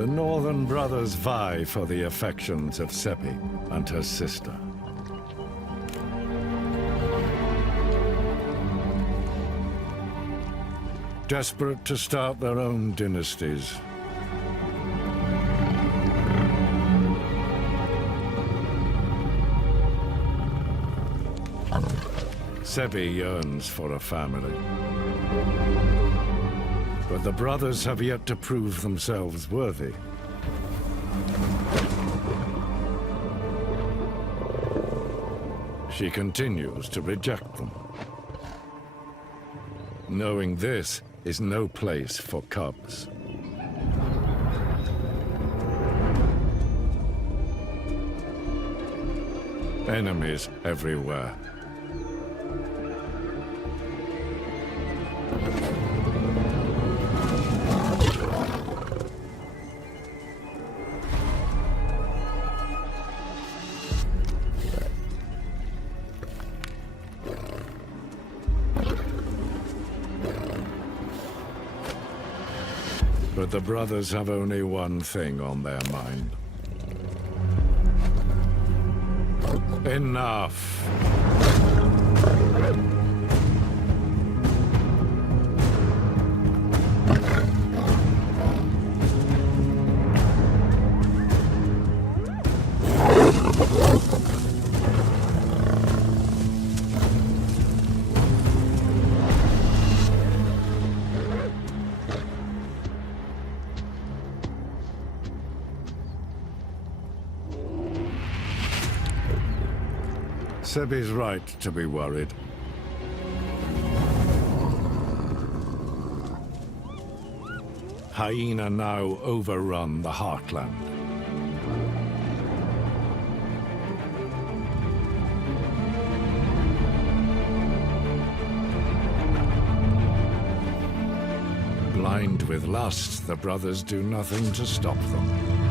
The northern brothers vie for the affections of Tsebe and her sister. Desperate to start their own dynasties, Tsebe yearns for a family. But the brothers have yet to prove themselves worthy. She continues to reject them, knowing this is no place for cubs. Enemies everywhere. But the brothers have only one thing on their mind. Enough! Tsebe's right to be worried. Hyena now overrun the heartland. Blind with lust, the brothers do nothing to stop them.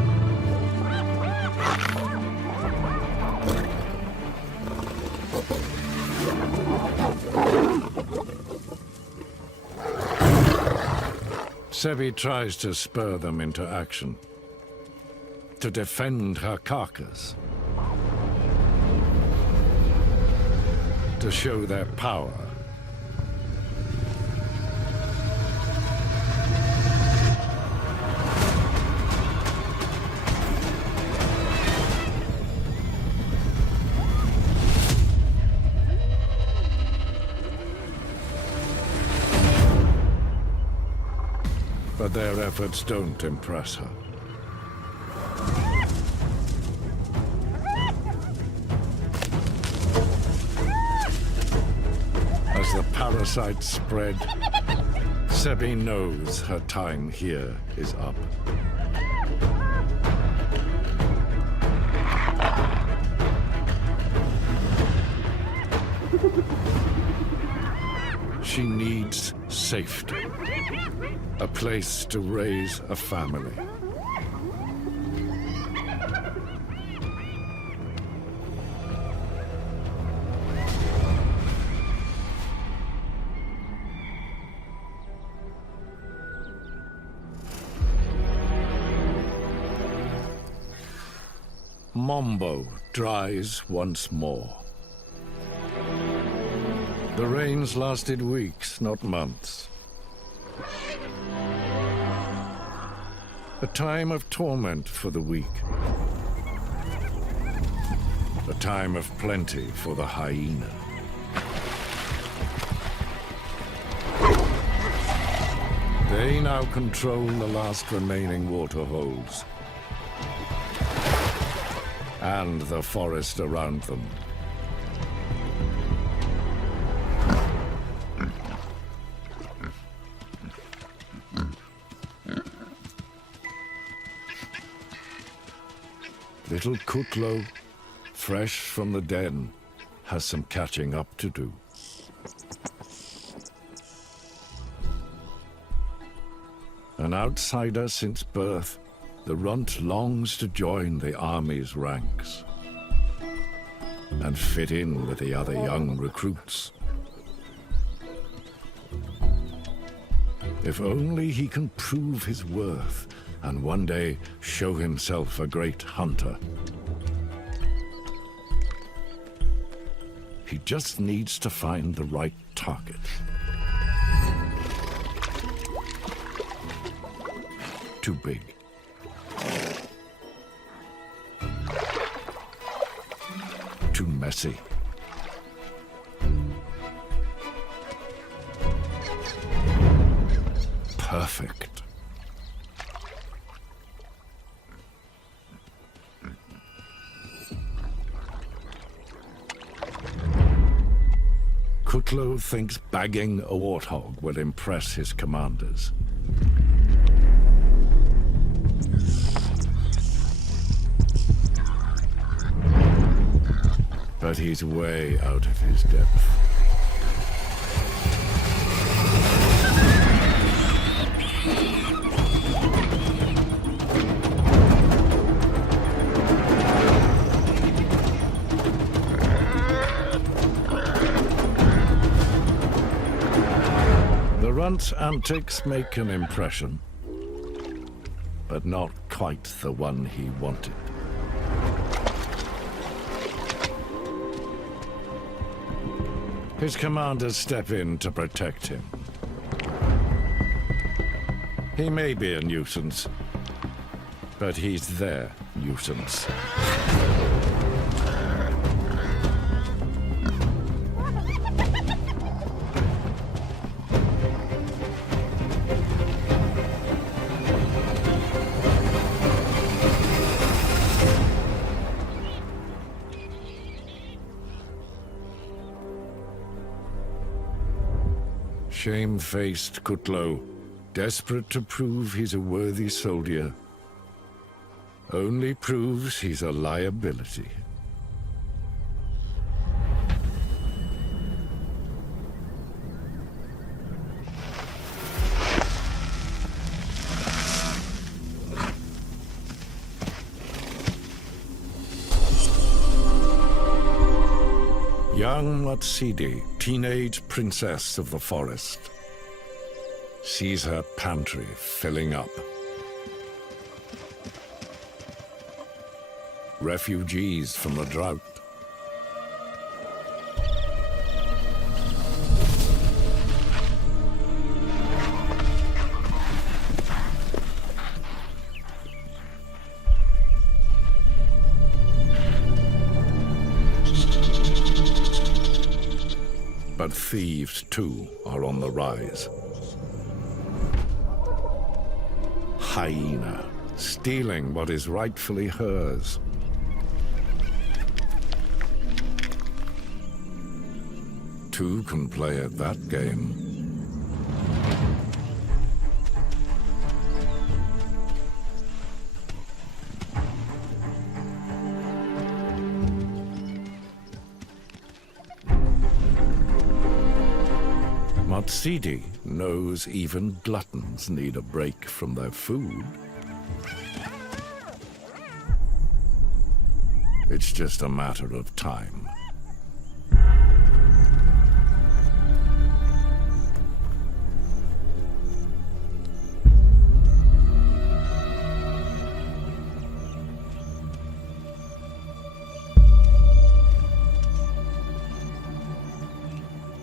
Tsebe tries to spur them into action, to defend her carcass, to show their power. But their efforts don't impress her. As the parasites spread, Tsebe knows her time here is up. She needs safety. A place to raise a family. Mombo dries once more. The rains lasted weeks, not months. A time of torment for the weak. A time of plenty for the hyena. They now control the last remaining waterholes and the forest around them. Little Kutlo, fresh from the den, has some catching up to do. An outsider since birth, the runt longs to join the army's ranks and fit in with the other young recruits. If only he can prove his worth and one day show himself a great hunter. He just needs to find the right target. Too big. Too messy. Perfect. Kutlo thinks bagging a warthog will impress his commanders. But he's way out of his depth. The runt's antics make an impression, but not quite the one he wanted. His commanders step in to protect him. He may be a nuisance, but he's their nuisance. Shame-faced Kutlo, desperate to prove he's a worthy soldier, only proves he's a liability. Young Tsebe, teenage princess of the forest, sees her pantry filling up. Refugees from the drought. But thieves, too, are on the rise. Hyena, stealing what is rightfully hers. Two can play at that game. Tsebe knows even gluttons need a break from their food. It's just a matter of time.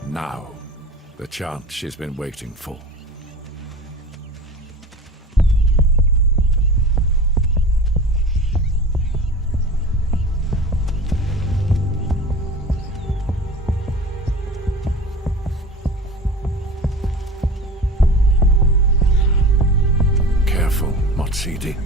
Now. The chance she's been waiting for. Careful, Tsebe.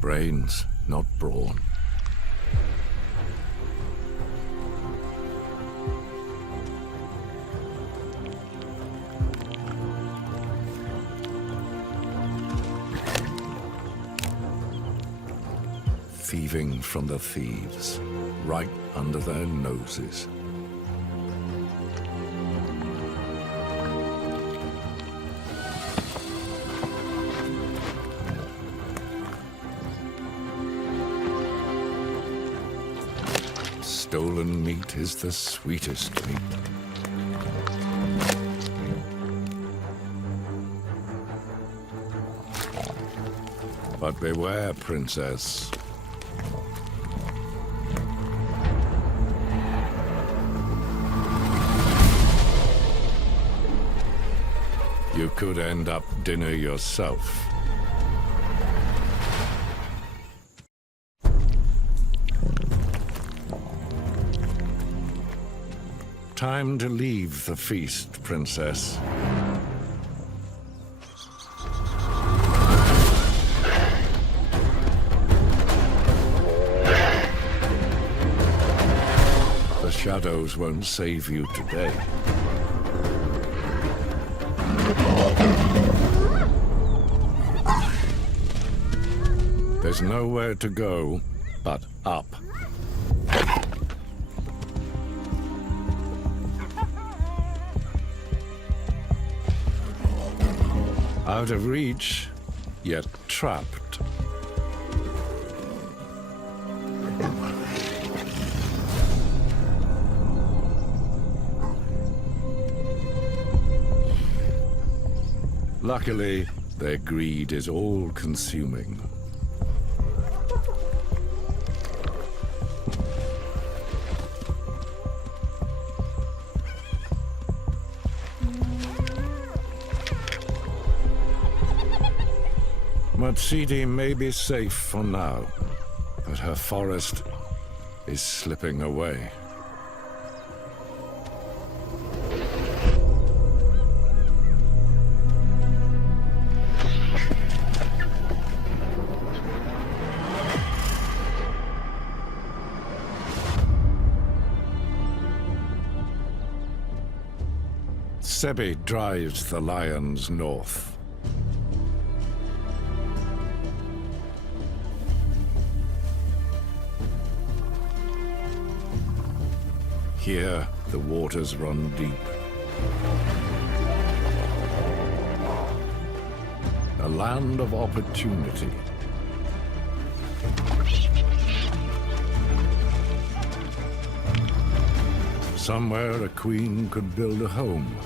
Brains, not brawn. Thieving from the thieves, right under their noses. stolen meat is the sweetest meat. But beware, princess. You could end up dinner yourself. Time to leave the feast, princess. The shadows won't save you today. There's nowhere to go but up. Out of reach, yet trapped. Luckily, their greed is all-consuming. Tsebe may be safe for now, but her forest is slipping away. Tsebe drives the lions north. Here, the waters run deep. A land of opportunity. Somewhere a queen could build a home.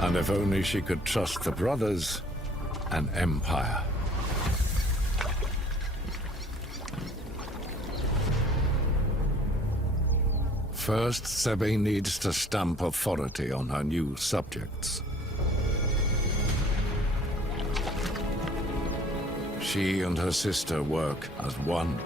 And if only she could trust the brothers, an empire. First, Tsebe needs to stamp authority on her new subjects. She and her sister work as one.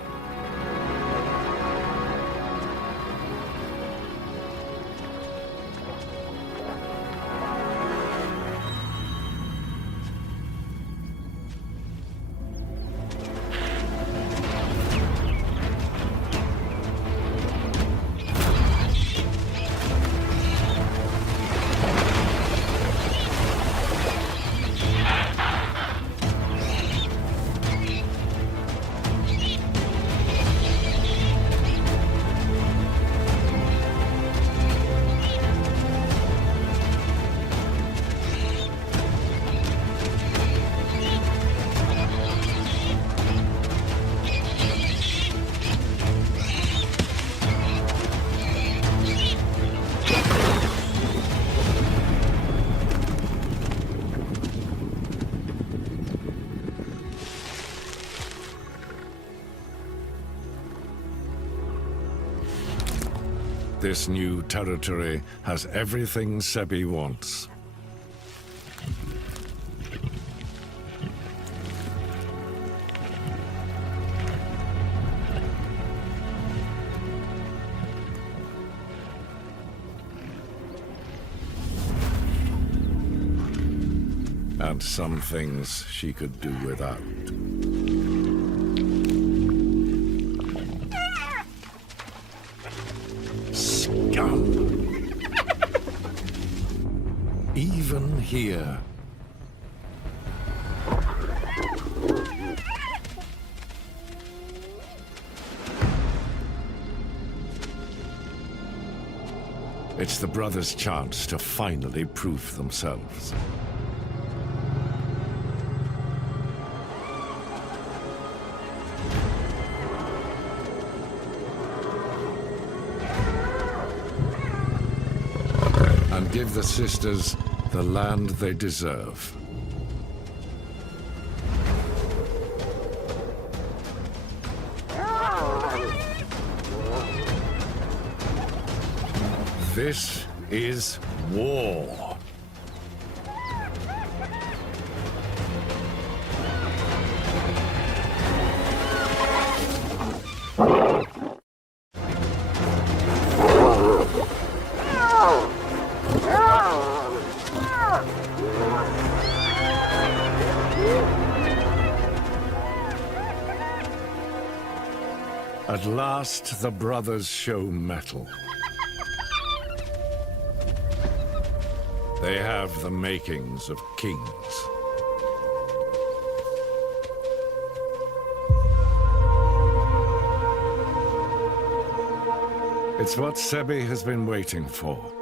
This new territory has everything Tsebe wants. And some things she could do without. Even here. It's the brothers' chance to finally prove themselves. give the sisters the land they deserve. This is war. At last, the brothers show mettle. They have the makings of kings. It's what Tsebe has been waiting for.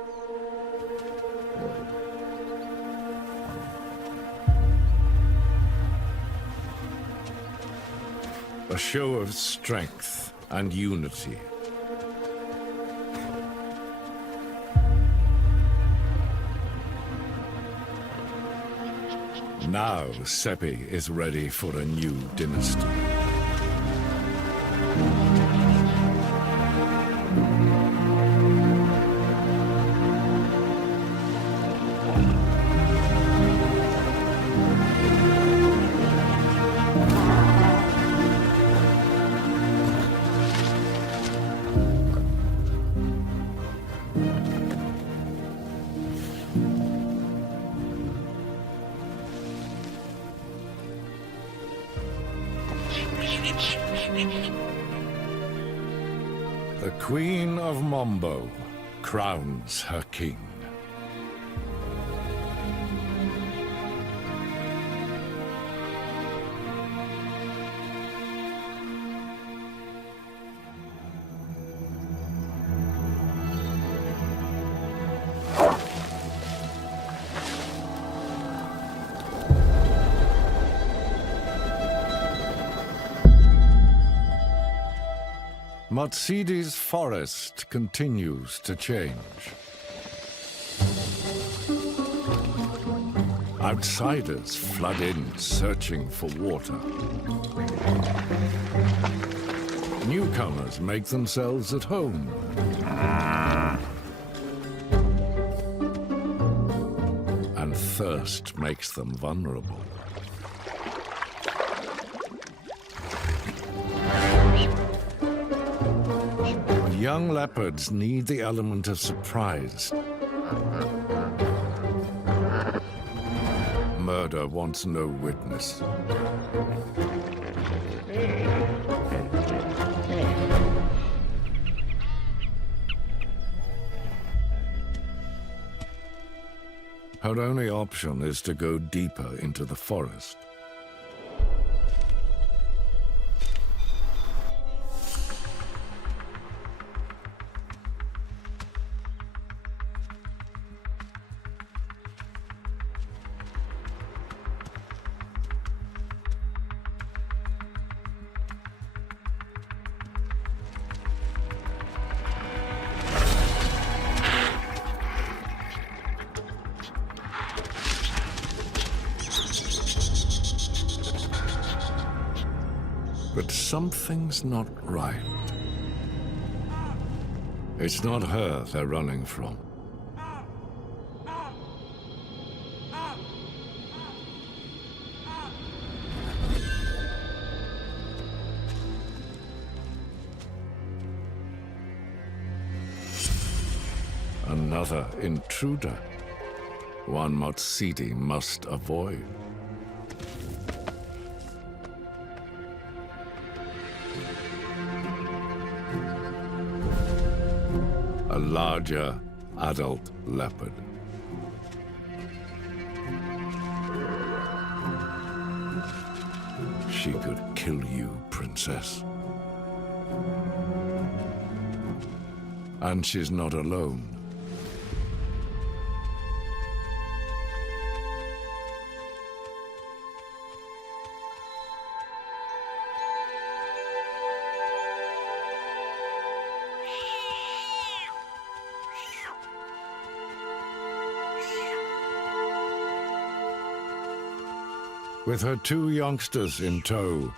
A show of strength and unity. Now Tsebe is ready for a new dynasty. The Queen of Mombo crowns her king. Matsidi's forest continues to change. Outsiders flood in, searching for water. Newcomers make themselves at home. And thirst makes them vulnerable. Young leopards need the element of surprise. Murder wants no witness. Her only option is to go deeper into the forest. But something's not right. It's not her they're running from. Another intruder. One Matsidi must avoid. A larger adult leopard. She could kill you, princess. And she's not alone. with her 2 youngsters in tow.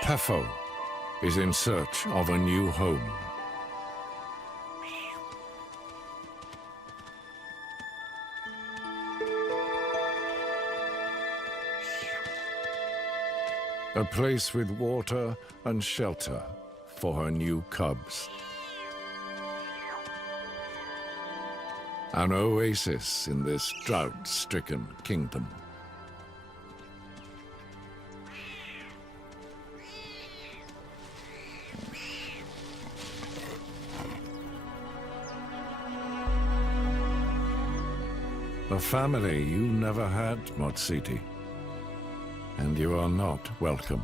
Pefo is in search of a new home. A place with water and shelter for her new cubs. An oasis in this drought-stricken kingdom. A family you never had, Tsebe, and you are not welcome.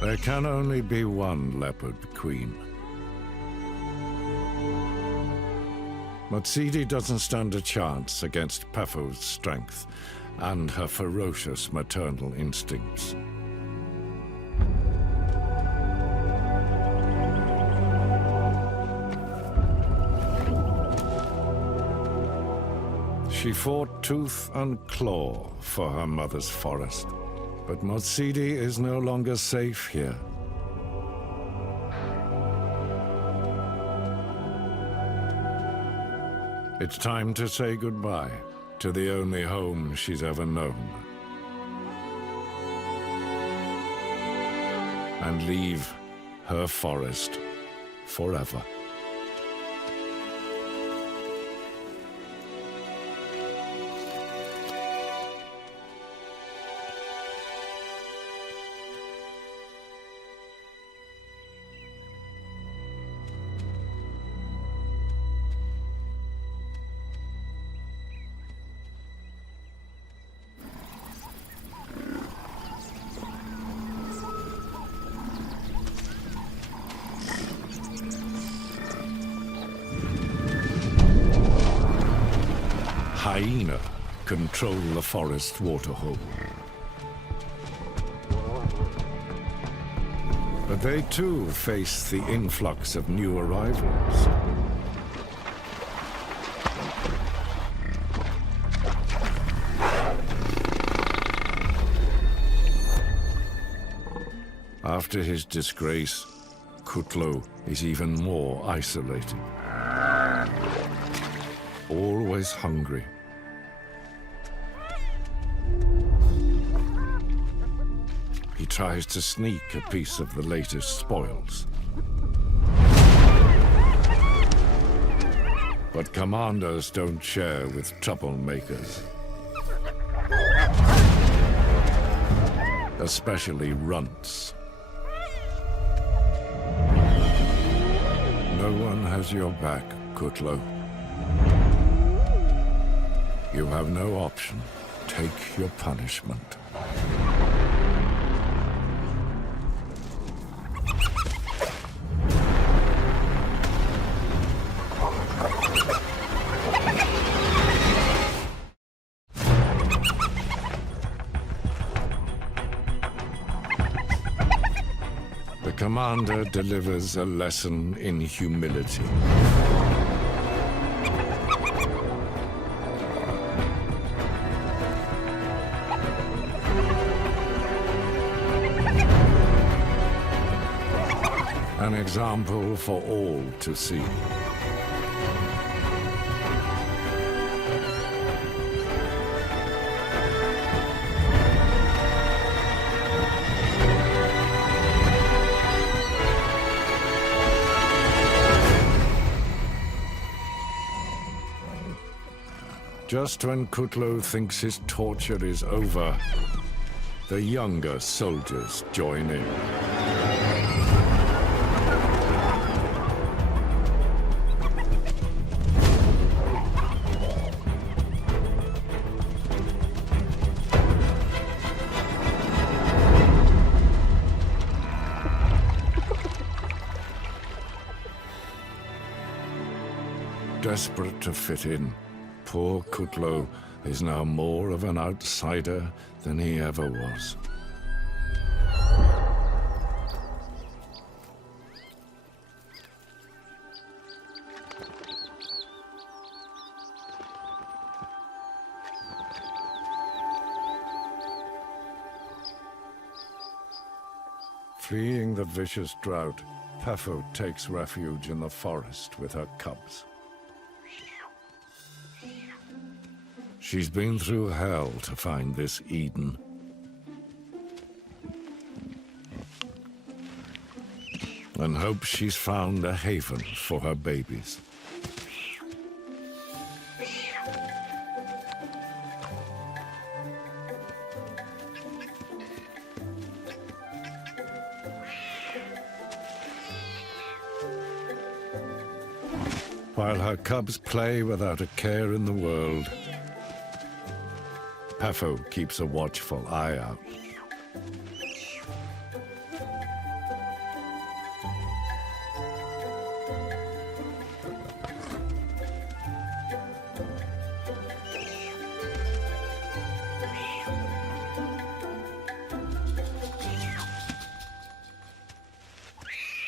There can only be one leopard queen. Tsebe doesn't stand a chance against Pefo's strength and her ferocious maternal instincts. She fought tooth and claw for her mother's forest, but Tsebe is no longer safe here. It's time to say goodbye to the only home she's ever known. And leave her forest forever. Hyena control the forest waterhole. But they too face the influx of new arrivals. After his disgrace, Kutlo is even more isolated. Always hungry. He tries to sneak a piece of the latest spoils. But commanders don't share with troublemakers. Especially runts. No one has your back, Kutlo. You have no option. Take your punishment. The commander delivers a lesson in humility. An example for all to see. Just when Kutlo thinks his torture is over, the younger soldiers join in. Desperate to fit in, poor Kutlo is now more of an outsider than he ever was. Fleeing the vicious drought, Pefo takes refuge in the forest with her cubs. She's been through hell to find this Eden. And hopes she's found a haven for her babies. While her cubs play without a care in the world, Pefo keeps a watchful eye out.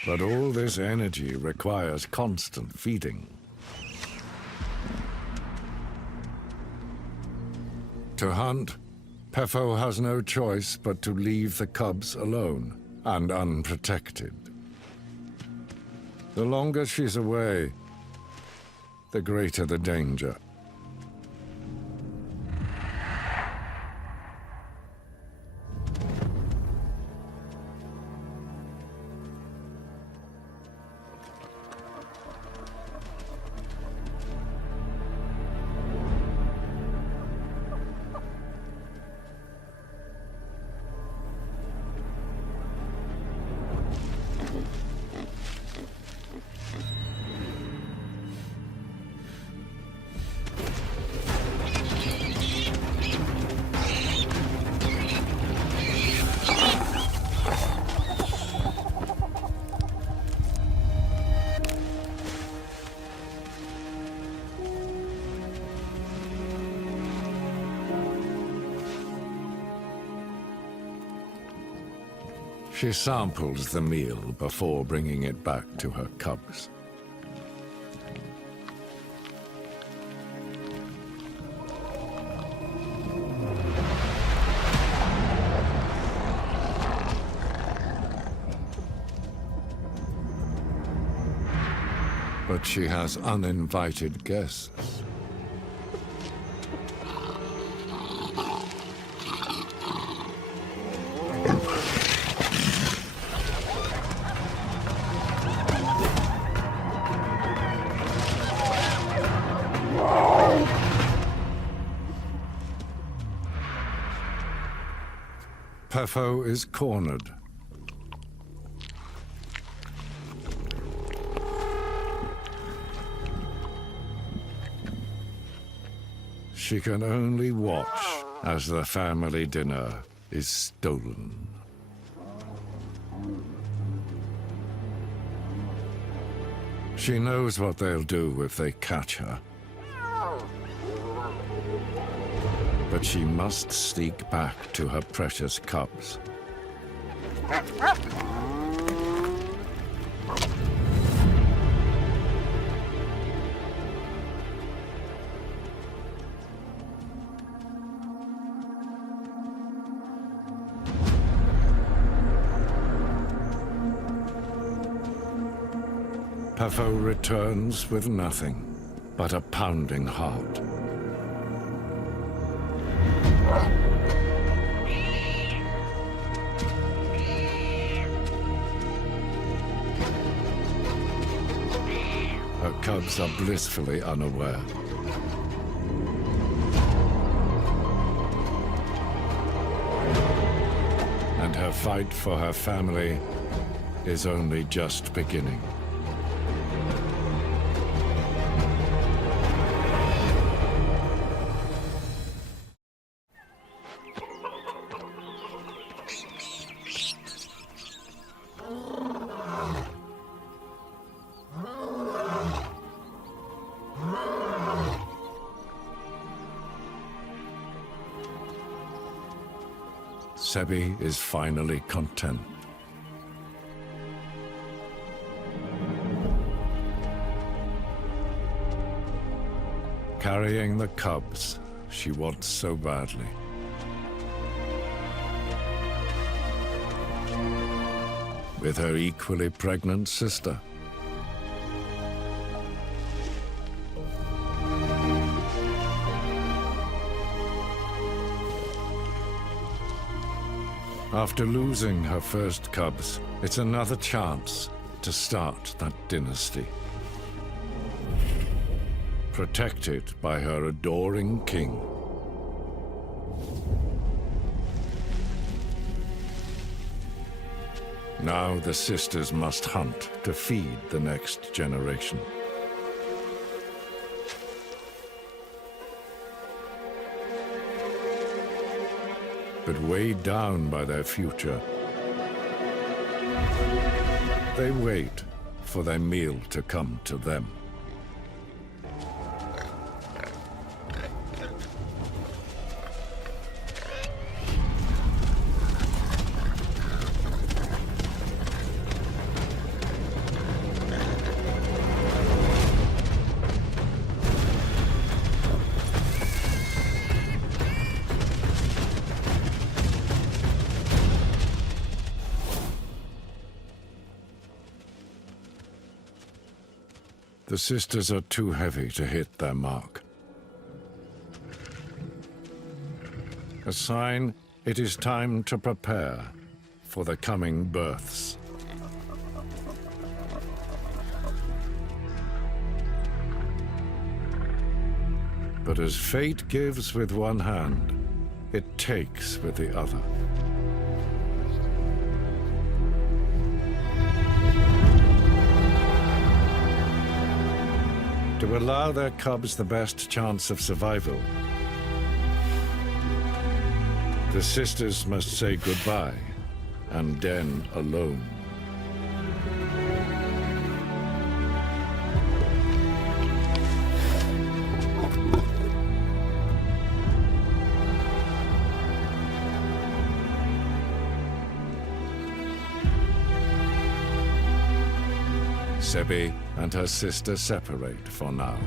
But all this energy requires constant feeding. To hunt, Pefo has no choice but to leave the cubs alone and unprotected. The longer she's away, the greater the danger. She samples the meal before bringing it back to her cubs. But she has uninvited guests. Pefo is cornered. She can only watch as the family dinner is stolen. She knows what they'll do if they catch her. But she must sneak back to her precious cubs. Pefo returns with nothing but a pounding heart. Her cubs are blissfully unaware. And her fight for her family is only just beginning. Tsebe is finally content. Carrying the cubs she wants so badly. with her equally pregnant sister. After losing her first cubs, it's another chance to start that dynasty. Protected by her adoring king. Now the sisters must hunt to feed the next generation. But weighed down by their future, they wait for their meal to come to them. The sisters are too heavy to hit their mark. A sign it is time to prepare for the coming births. But as fate gives with one hand, it takes with the other. To allow their cubs the best chance of survival, the sisters must say goodbye and den alone. Tsebe and her sister separate for now.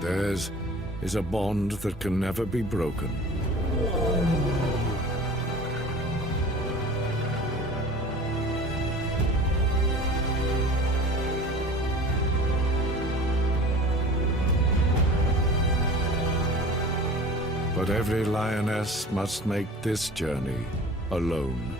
Theirs is a bond that can never be broken. But every lioness must make this journey alone.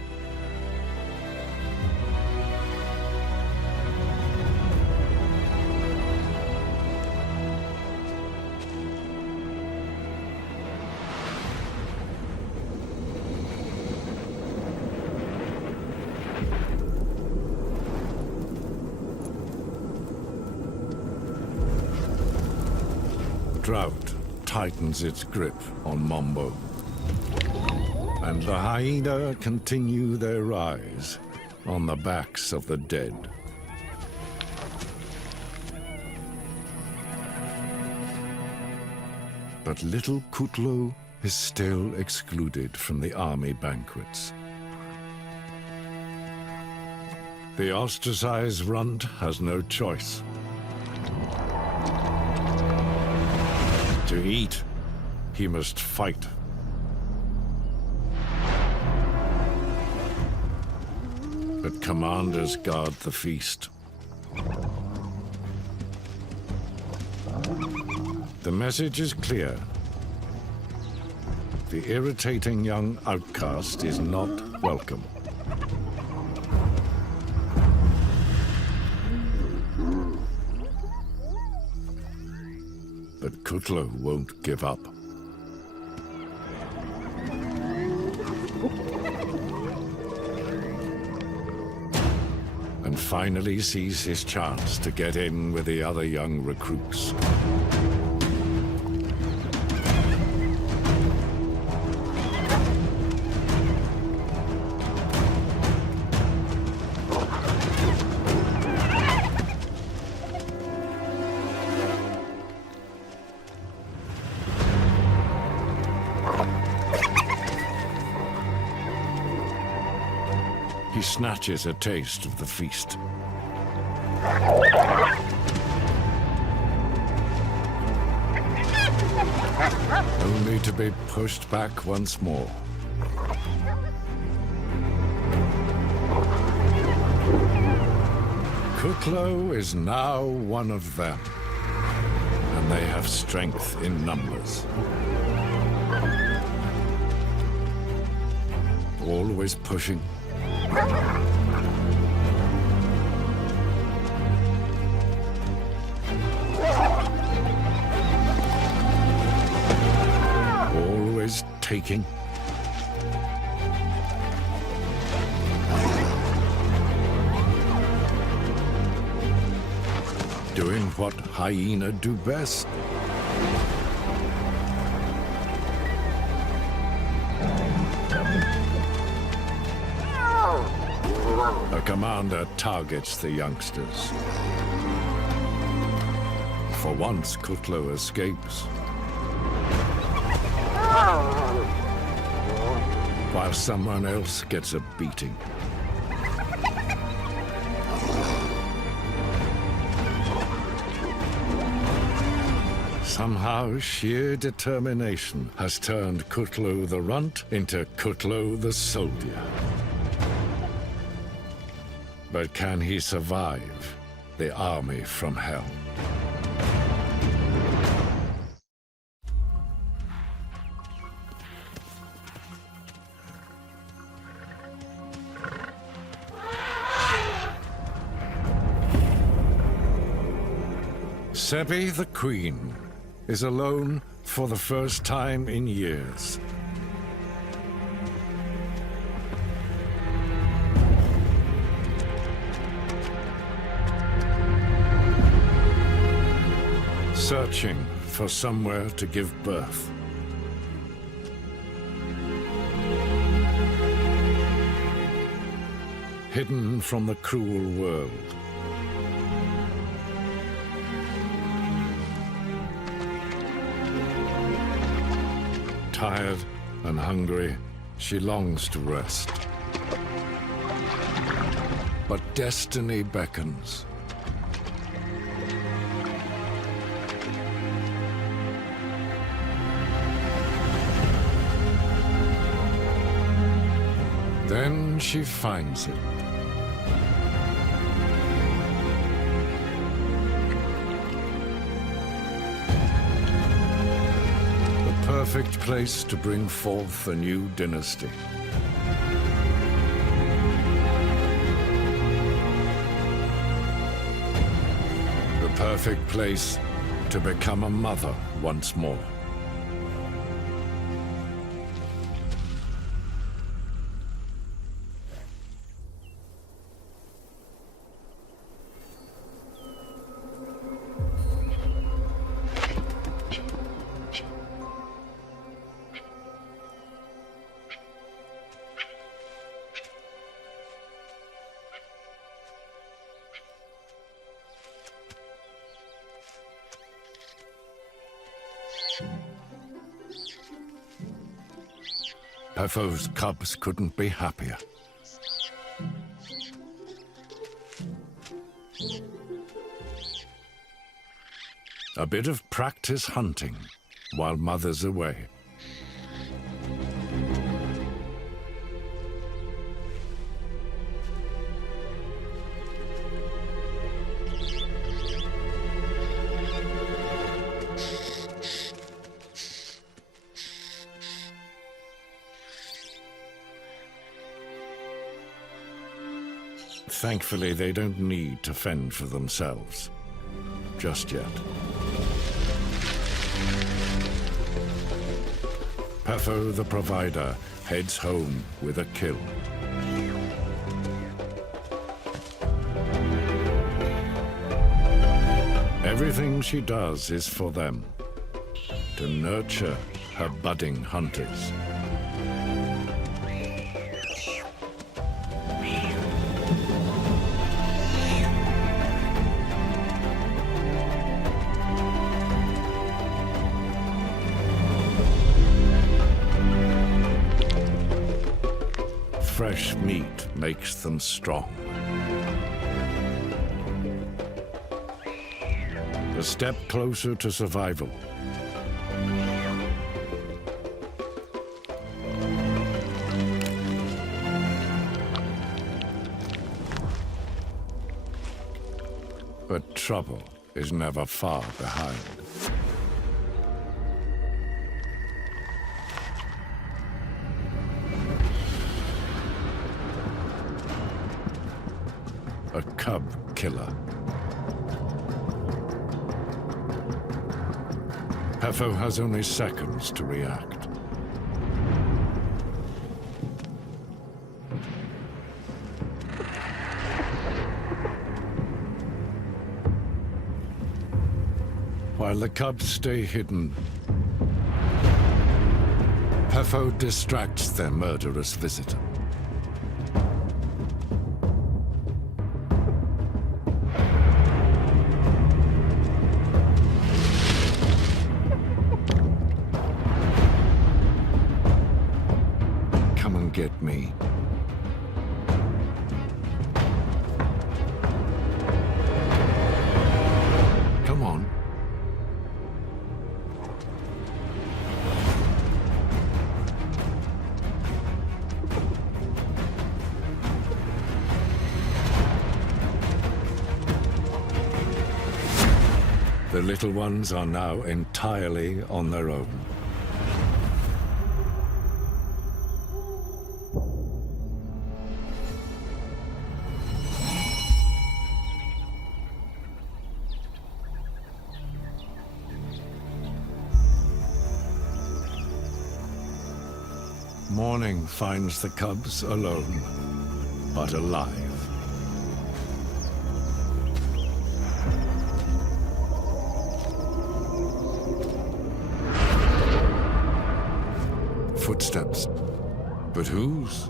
Drought tightens its grip on Mombo, and the hyena continue their rise on the backs of the dead. But little Kutlo is still excluded from the army banquets. The ostracized runt has no choice. To eat, he must fight. But commanders guard the feast. The message is clear. The irritating young outcast is not welcome. But Kutlo won't give up. And finally sees his chance to get in with the other young recruits. He snatches a taste of the feast. only to be pushed back once more. Kutlo is now one of them, and they have strength in numbers. Always pushing. Always taking. Doing what hyena do best. A commander targets the youngsters. For once, Kutlo escapes. While someone else gets a beating. Somehow, sheer determination has turned Kutlo the runt into Kutlo the soldier. But can he survive the army from hell? Tsebe the Queen is alone for the first time in years. Searching for somewhere to give birth. Hidden from the cruel world. Tired and hungry, she longs to rest. But destiny beckons. Then she finds it. The perfect place to bring forth a new dynasty. The perfect place to become a mother once more. Pefo's cubs couldn't be happier. A bit of practice hunting while mother's away. Thankfully, they don't need to fend for themselves. Just yet. Pefo, the provider, heads home with a kill. Everything she does is for them, to nurture her budding hunters. Fresh meat makes them strong. A step closer to survival. But trouble is never far behind. A cub killer. Pefo has only seconds to react. While the cubs stay hidden, Pefo distracts their murderous visitor. Come and get me. Come on. The little ones are now entirely on their own. Morning finds the cubs alone, but alive. Footsteps. But whose?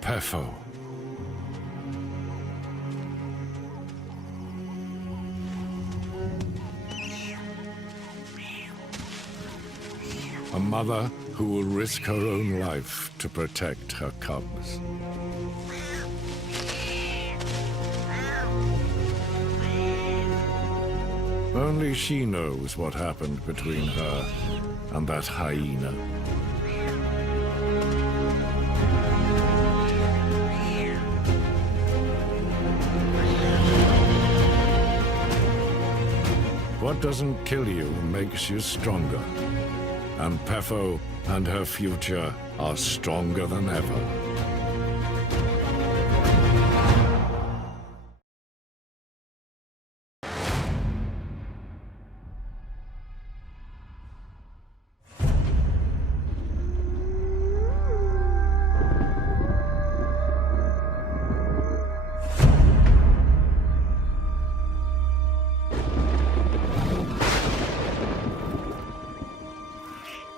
Pefo. A mother who will risk her own life to protect her cubs. Only she knows what happened between her and that hyena. What doesn't kill you makes you stronger. And Pefo and her future are stronger than ever.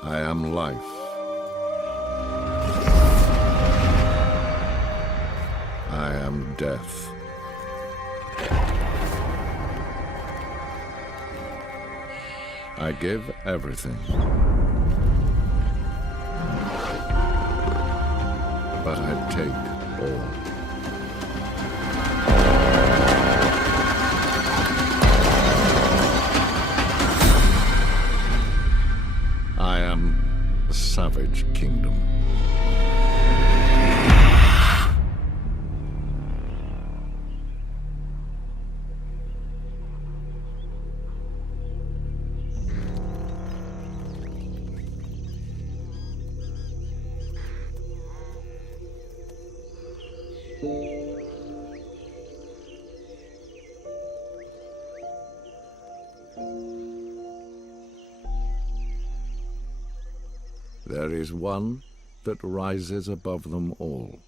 I am life. I am death. I give everything. But I take all. I am the savage kingdom. There is one that rises above them all.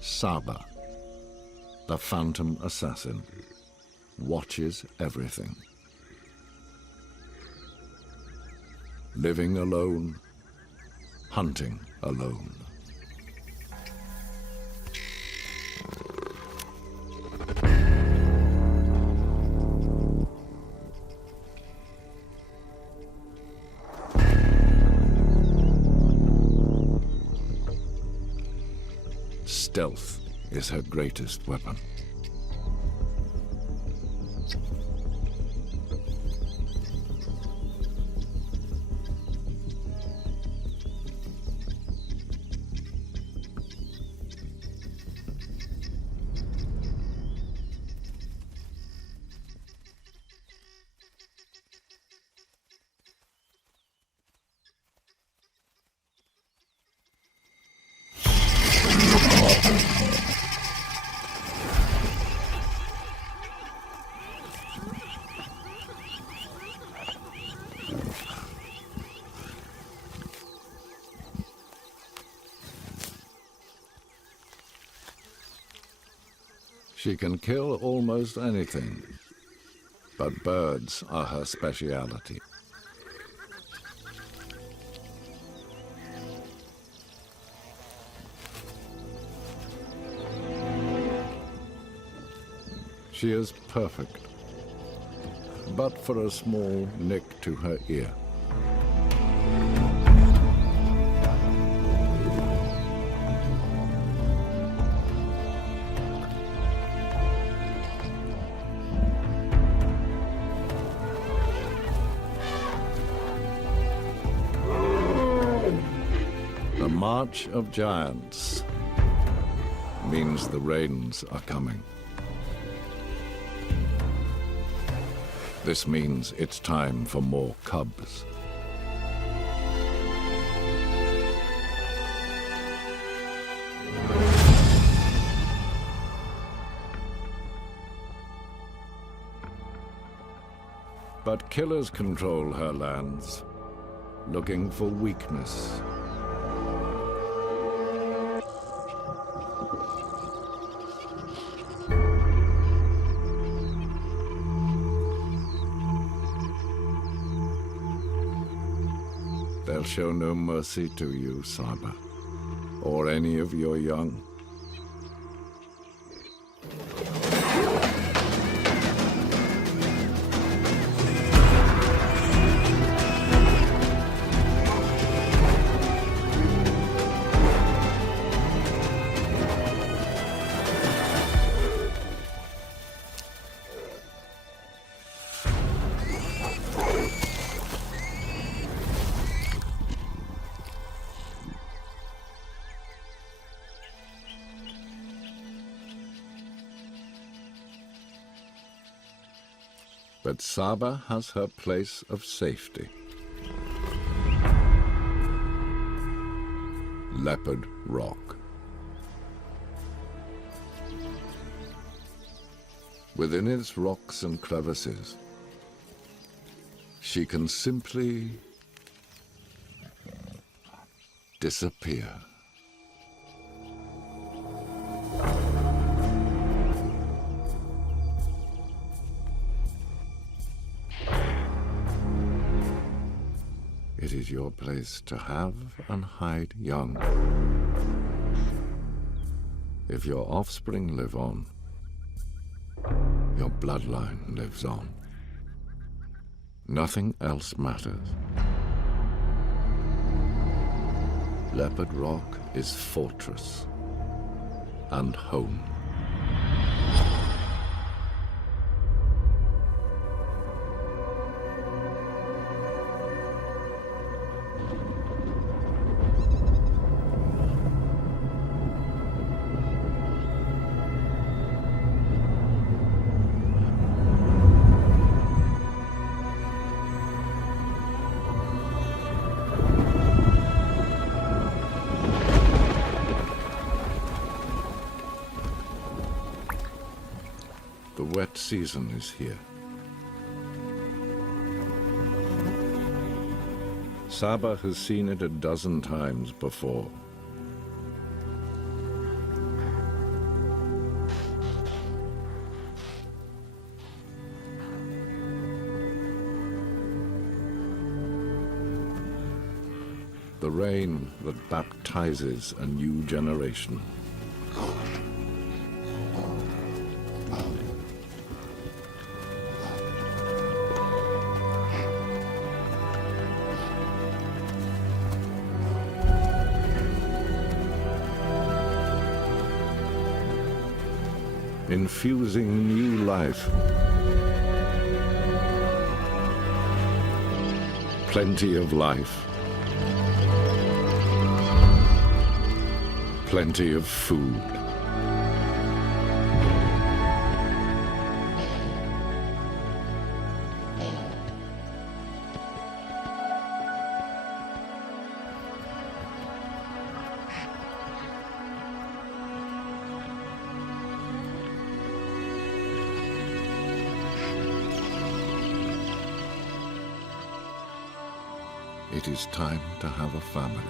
Saba, the phantom assassin, watches everything. Living alone, hunting alone. Stealth is her greatest weapon. She can kill almost anything, but birds are her speciality. She is perfect, but for a small nick to her ear. The March of Giants means the rains are coming. This means it's time for more cubs. But killers control her lands, looking for weakness. They'll show no mercy to you, Saba, or any of your young. But Saba has her place of safety. Leopard Rock. Within its rocks and crevices, she can simply disappear. It is your place to have and hide young. If your offspring live on, your bloodline lives on. Nothing else matters. Leopard Rock is fortress and home. The wet season is here. Saba has seen it a dozen times before. The rain that baptizes a new generation. infusing new life. Plenty of life. Plenty of food. It is time to have a family.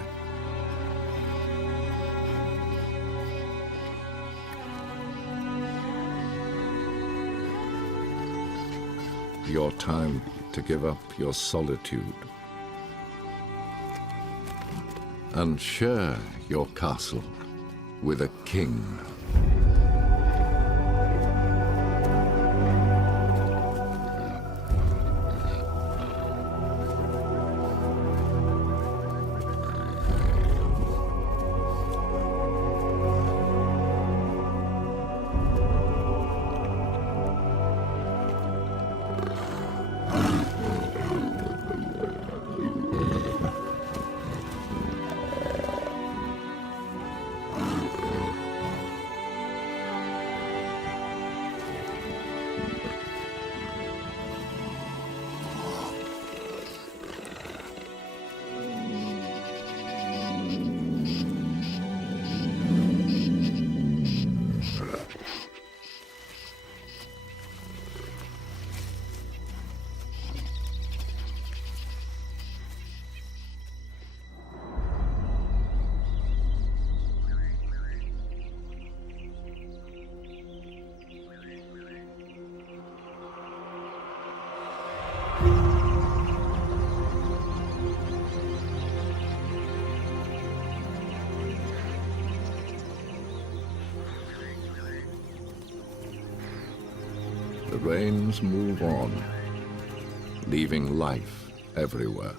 Your time to give up your solitude and share your castle with a king. The rains move on, leaving life everywhere.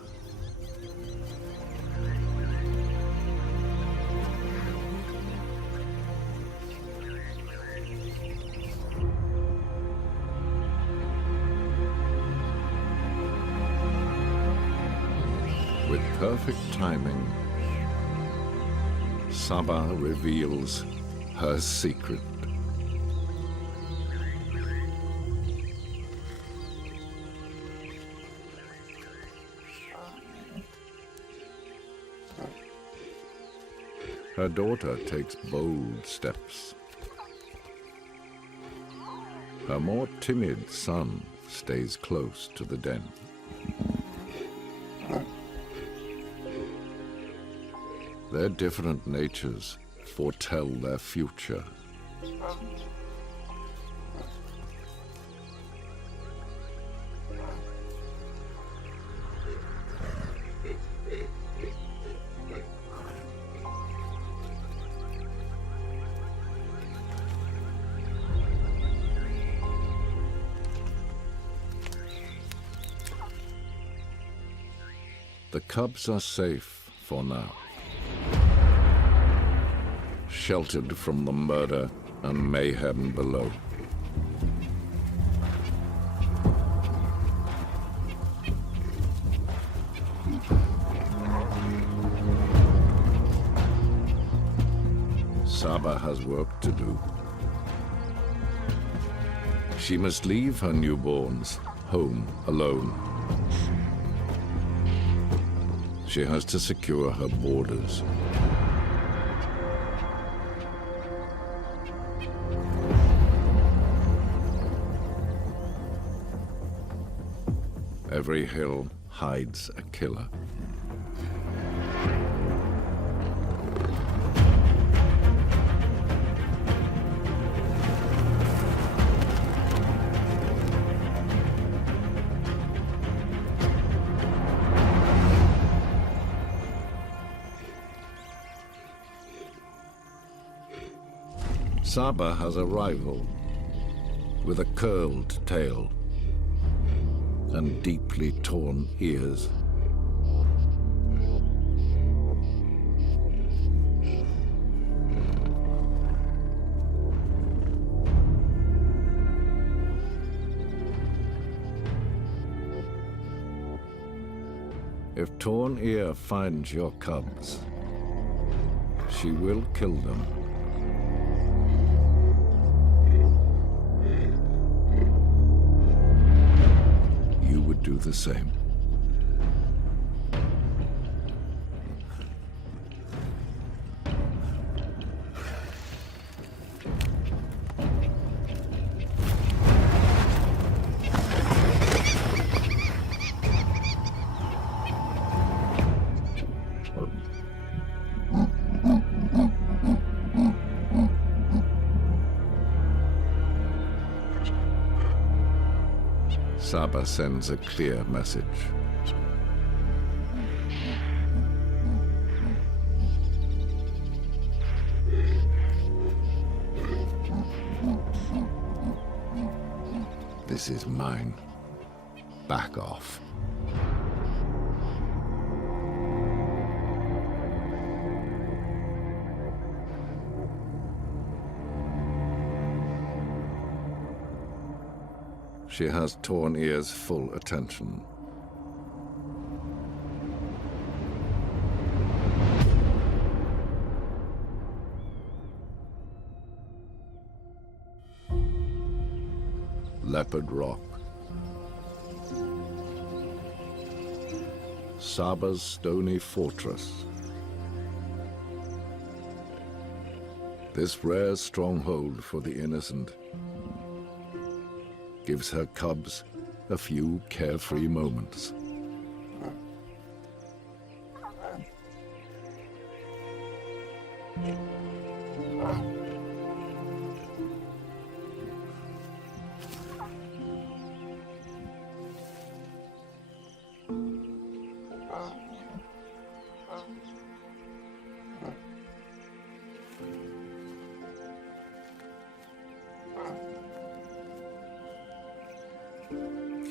With perfect timing, Saba reveals her secret. Her daughter takes bold steps. Her more timid son stays close to the den. Their different natures foretell their future. The cubs are safe for now, sheltered from the murder and mayhem below. Saba has work to do. She must leave her newborns home alone. She has to secure her borders. Every hill hides a killer. Saba has a rival with a curled tail and deeply torn ears. If Torn Ear finds your cubs, she will kill them. You would do the same. Saba sends a clear message. This is mine. Back off. She has Torn Ear's full attention. Leopard Rock. Saba's stony fortress. This rare stronghold for the innocent gives her cubs a few carefree moments.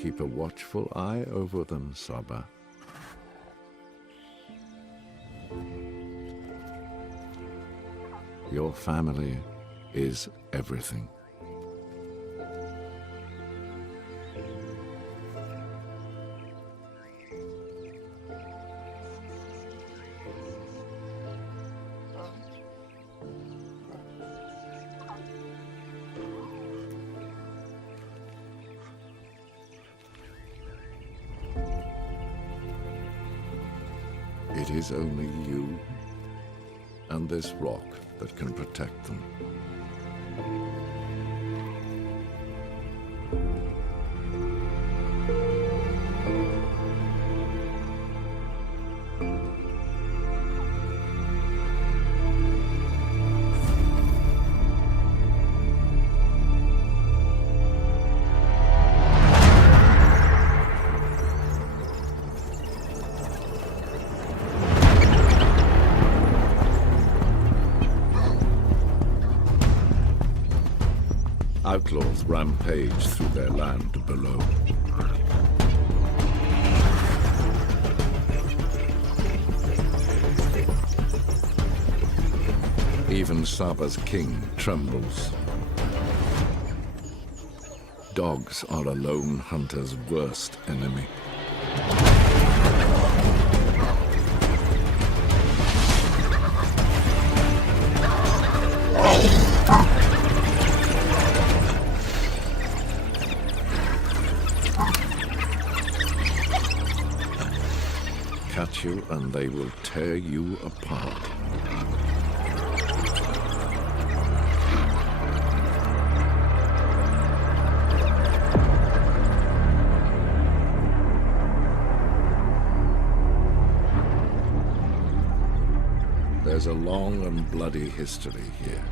Keep a watchful eye over them, Saba. Your family is everything. It is only you and this rock that can protect them. Outlaws rampage through their land below. Even Saba's king trembles. Dogs are a lone hunter's worst enemy. Catch you and they will tear you apart. There's a long and bloody history here.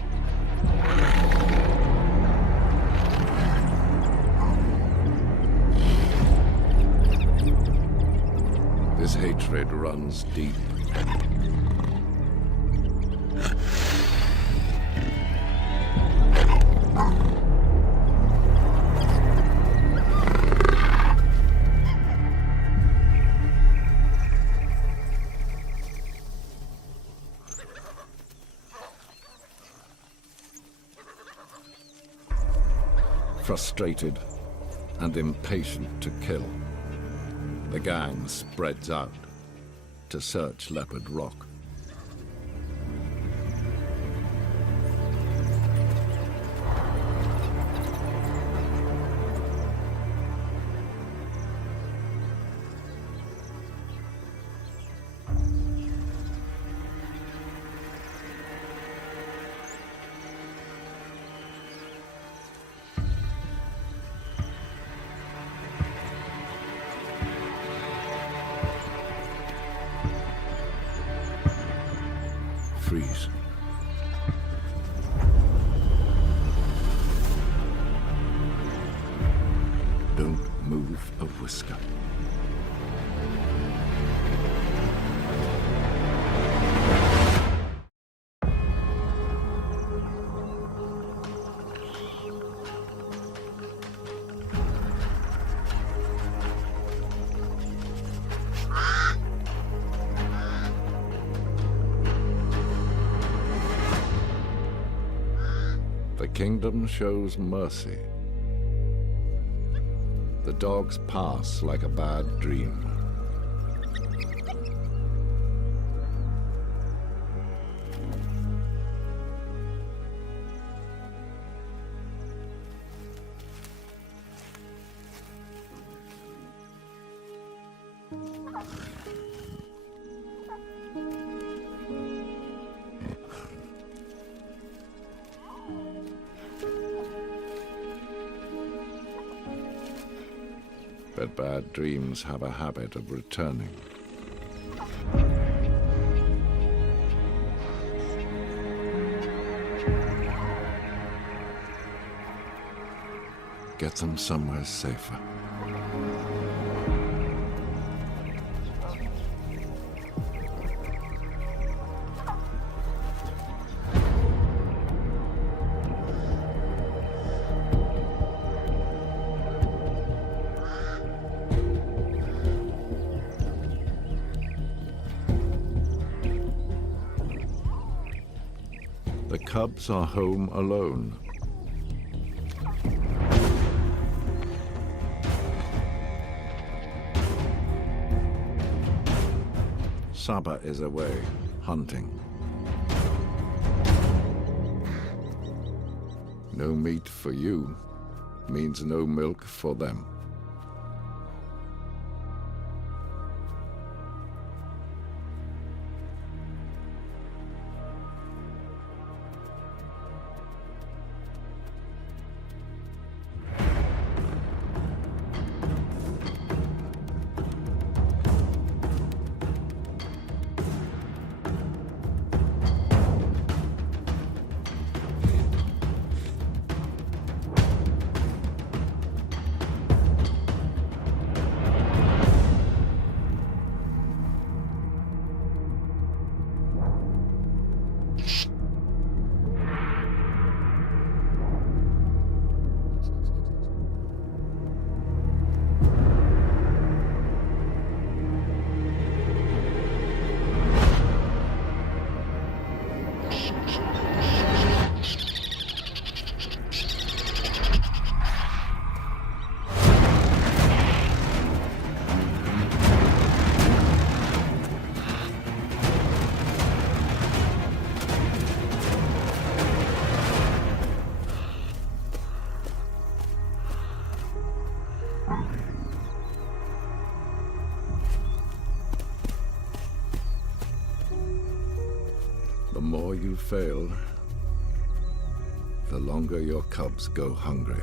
This hatred runs deep. Frustrated and impatient to kill, the gang spreads out. to search Leopard Rock. Freeze. Don't move a whisker. The kingdom shows mercy. The dogs pass like a bad dream. But bad dreams have a habit of returning. Get them somewhere safer. The cubs are home alone. Saba is away, hunting. No meat for you means no milk for them. The more you fail, the longer your cubs go hungry.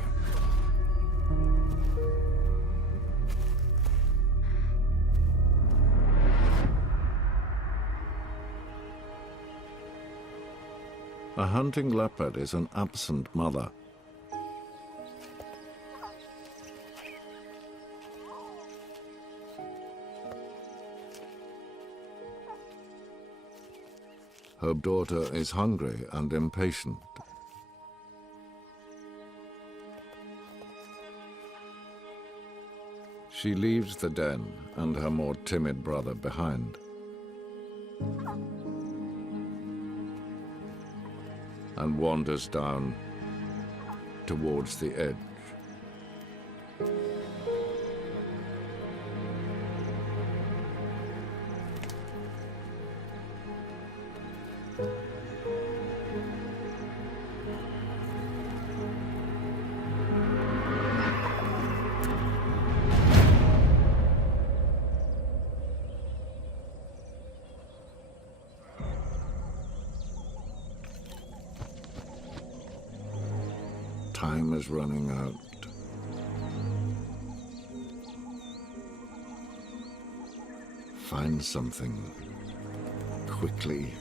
A hunting leopard is an absent mother. Her daughter is hungry and impatient. She leaves the den and her more timid brother behind. And wanders down towards the edge. Time is running out. Find something quickly.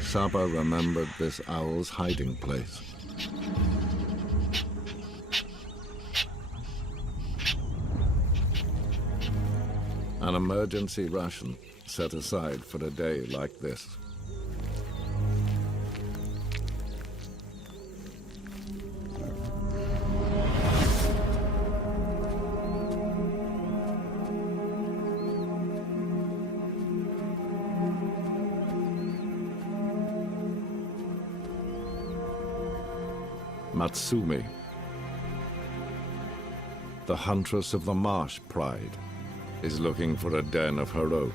Saba remembered this owl's hiding place. An emergency ration set aside for a day like this. Matsumi, the huntress of the marsh pride, is looking for a den of her own.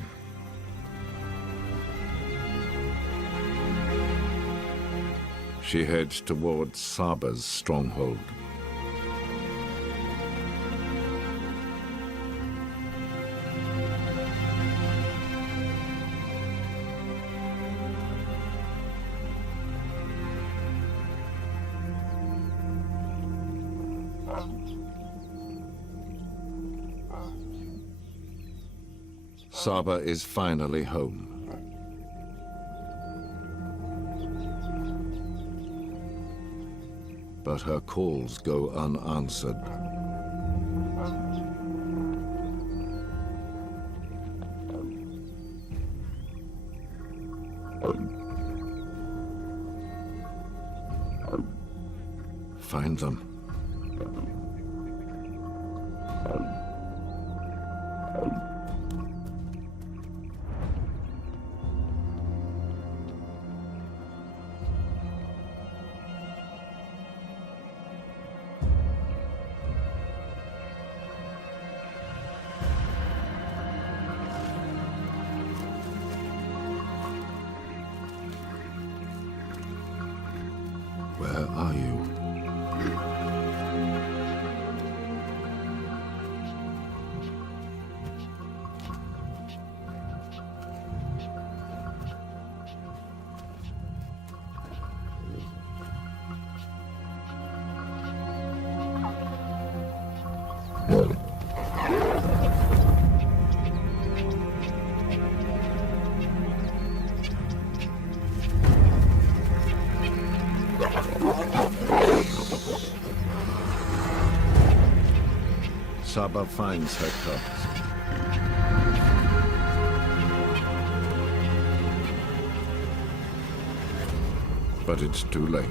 She heads towards Saba's stronghold. Saba is finally home. But her calls go unanswered. Find them. Where are you? Saba finds her cubs. But it's too late.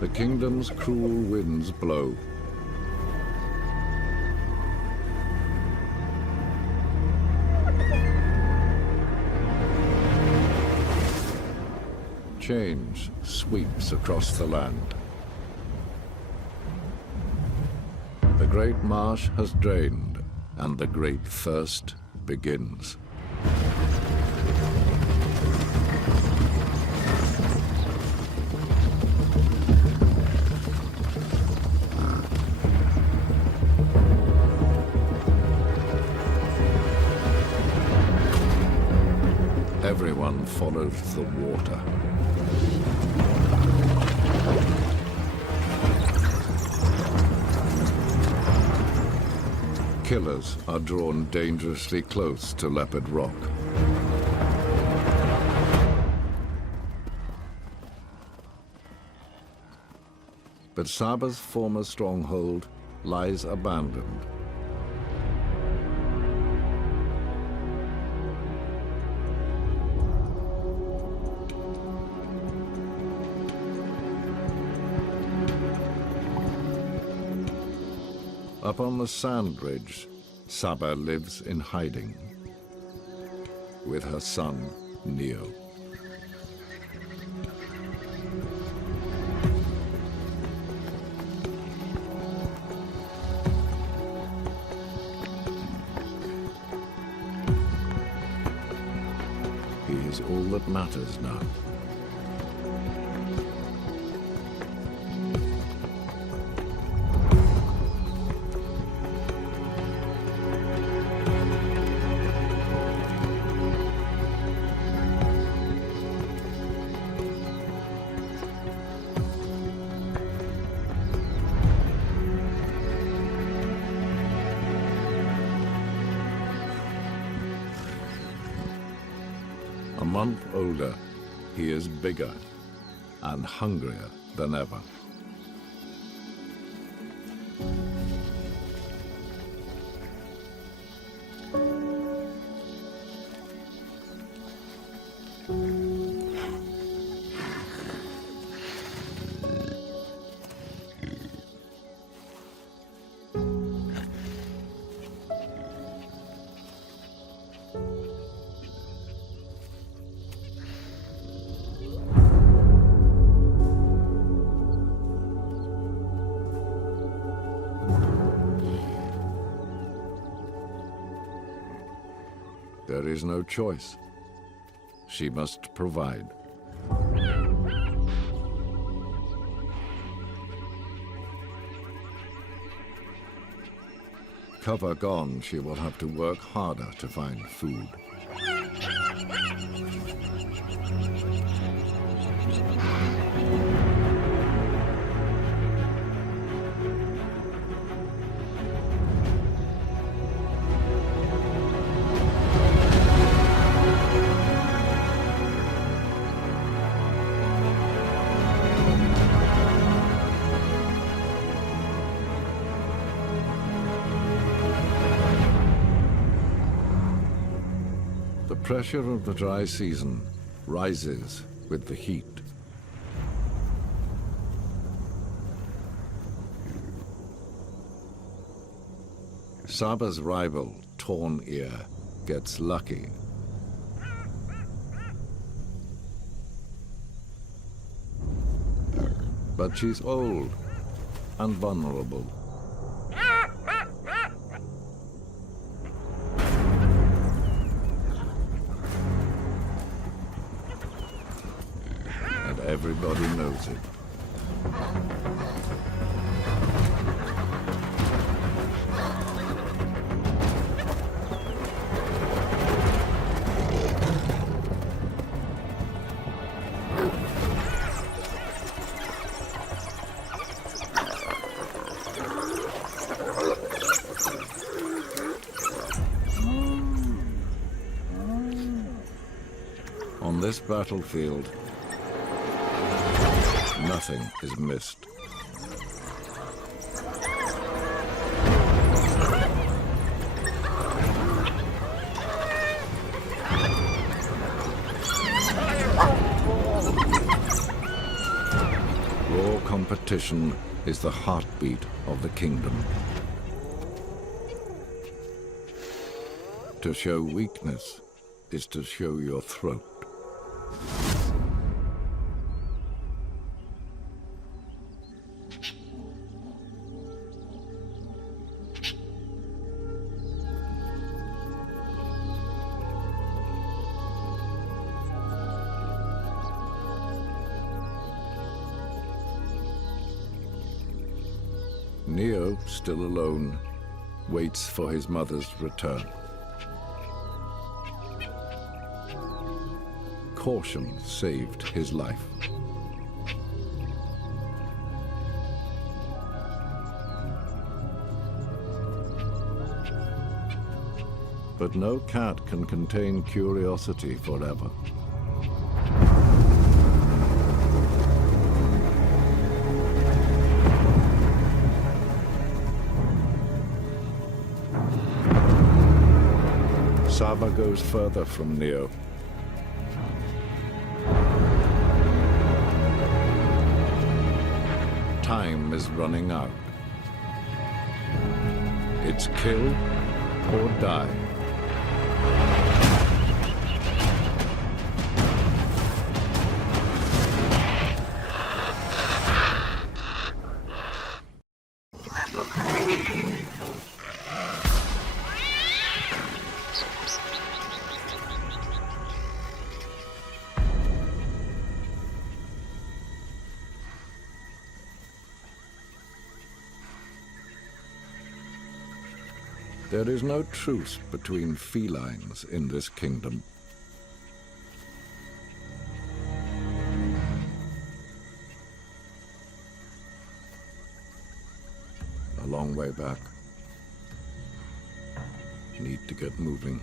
The kingdom's cruel winds blow. Change sweeps across the land. The great marsh has drained, and the great thirst begins. Everyone follows the water. Killers are drawn dangerously close to Leopard Rock. But Saba's former stronghold lies abandoned. Up on the sand ridge, Saba lives in hiding with her son, Neo. He is all that matters now. A month older, he is bigger and hungrier than ever. There is no choice. She must provide. Cover gone, she will have to work harder to find food. The pressure of the dry season rises with the heat. Saba's rival, Torn Ear, gets lucky. But she's old and vulnerable. Everybody knows it. On this battlefield, nothing is missed. Raw competition is the heartbeat of the kingdom. To show weakness is to show your throat. Neo, still alone, waits for his mother's return. Caution saved his life. But no cat can contain curiosity forever. Saba goes further from Neo. Time is running out. It's kill or die. There is no truce between felines in this kingdom. A long way back. Need to get moving.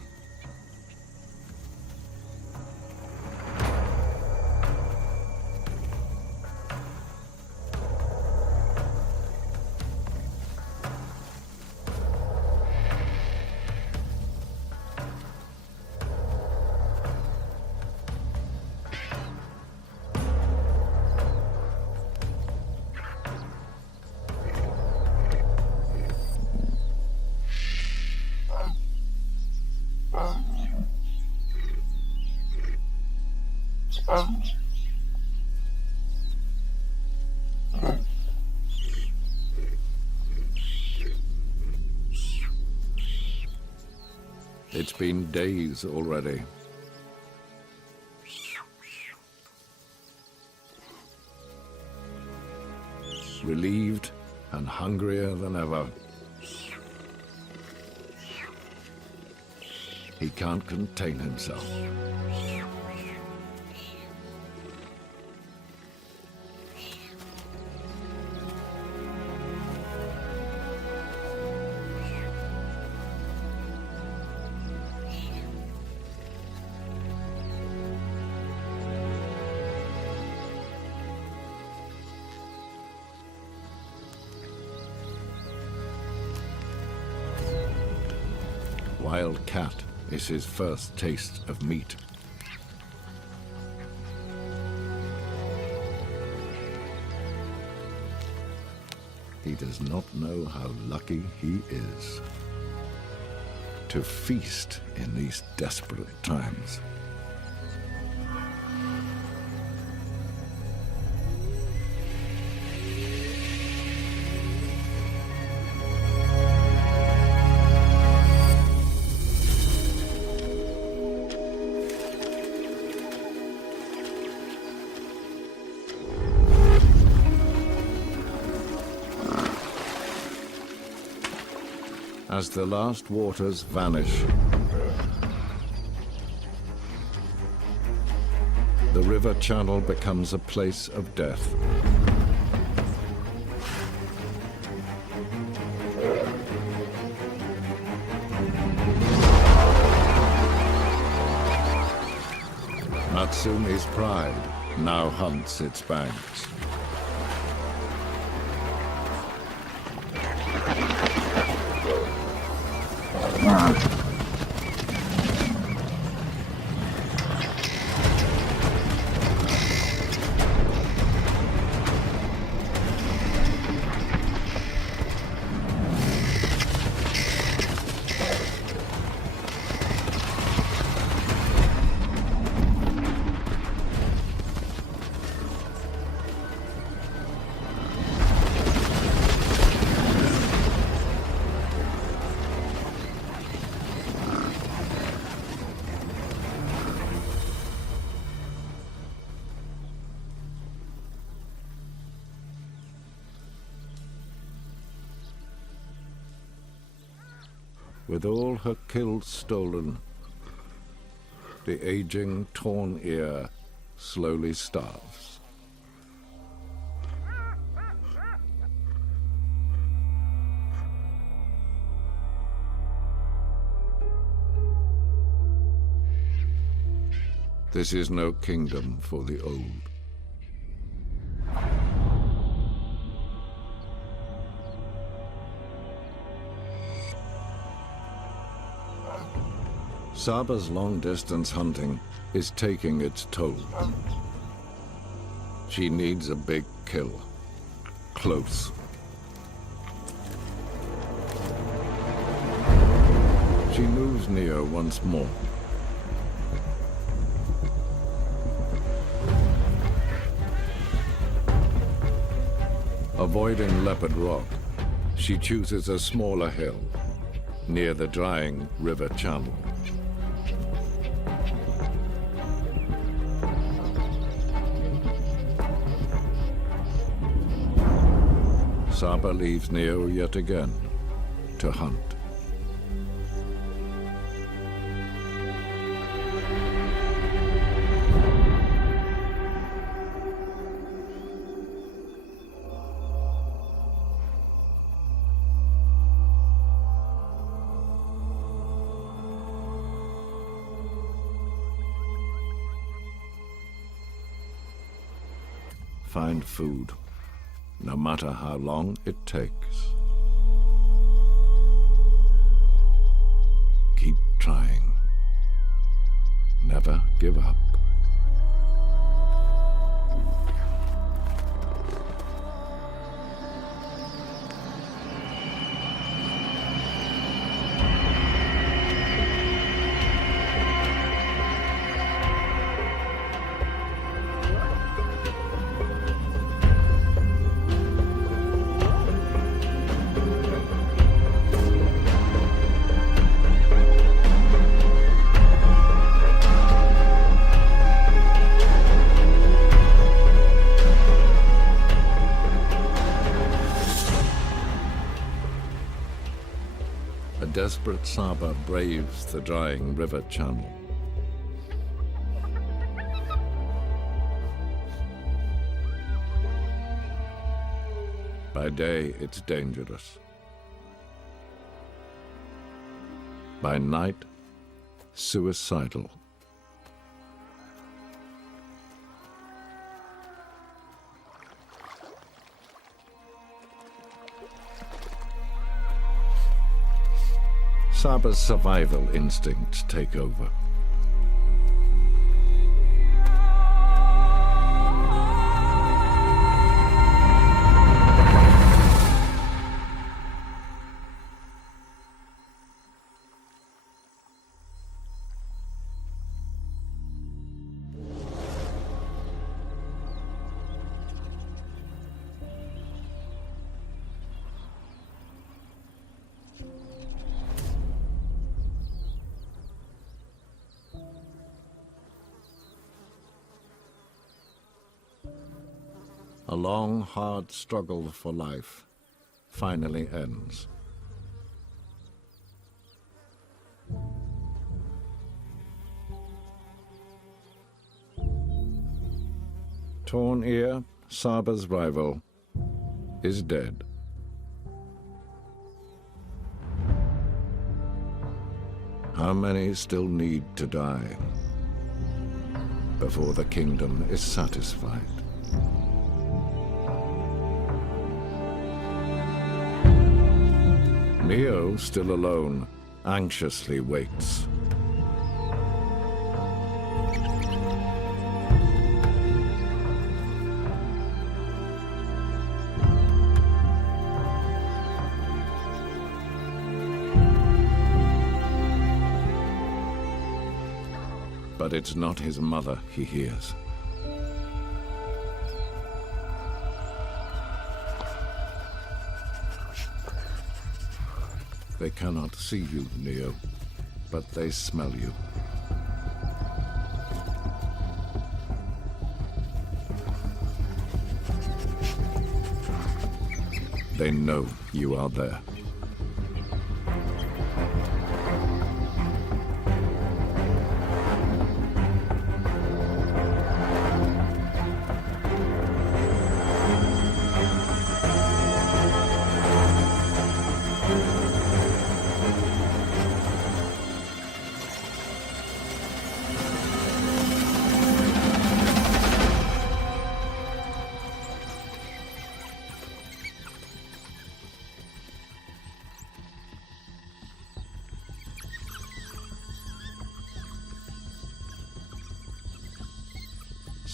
It's been days already. Relieved and hungrier than ever. He can't contain himself. Wild cat is his first taste of meat. He does not know how lucky he is to feast in these desperate times. As the last waters vanish, the river channel becomes a place of death. Natsume's pride now hunts its banks. With all her kills stolen, the aging, torn ear slowly starves. This is no kingdom for the old. Saba's long-distance hunting is taking its toll. She needs a big kill. Close. She moves near once more. Avoiding Leopard Rock, she chooses a smaller hill near the drying river channel. Saba leaves Neo yet again to hunt. Find food, no matter how long it takes. Keep trying. Never give up. Desperate Saba braves the drying river channel. By day, it's dangerous. By night, suicidal. Saba's survival instincts take over. A long, hard struggle for life finally ends. Torn Ear, Saba's rival, is dead. How many still need to die before the kingdom is satisfied? Neo, still alone, anxiously waits. But it's not his mother he hears. They cannot see you, Neo, but they smell you. They know you are there.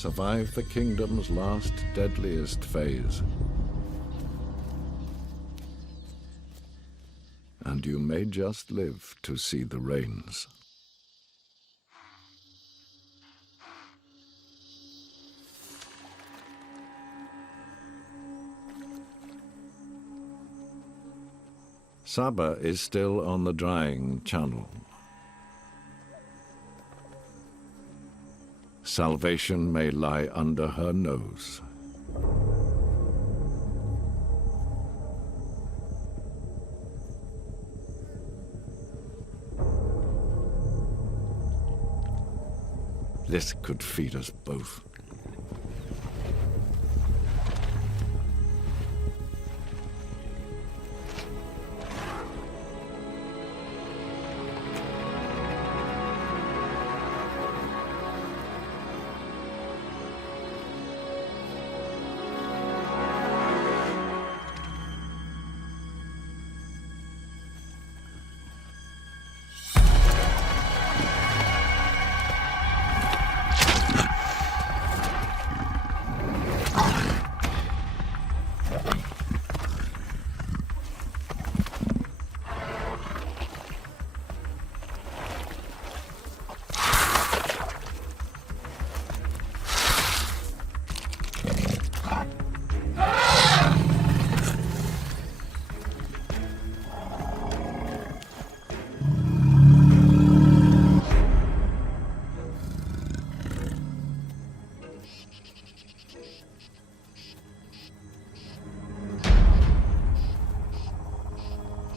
survive the kingdom's last deadliest phase. And you may just live to see the rains. Saba is still on the drying channel. Salvation may lie under her nose. This could feed us both.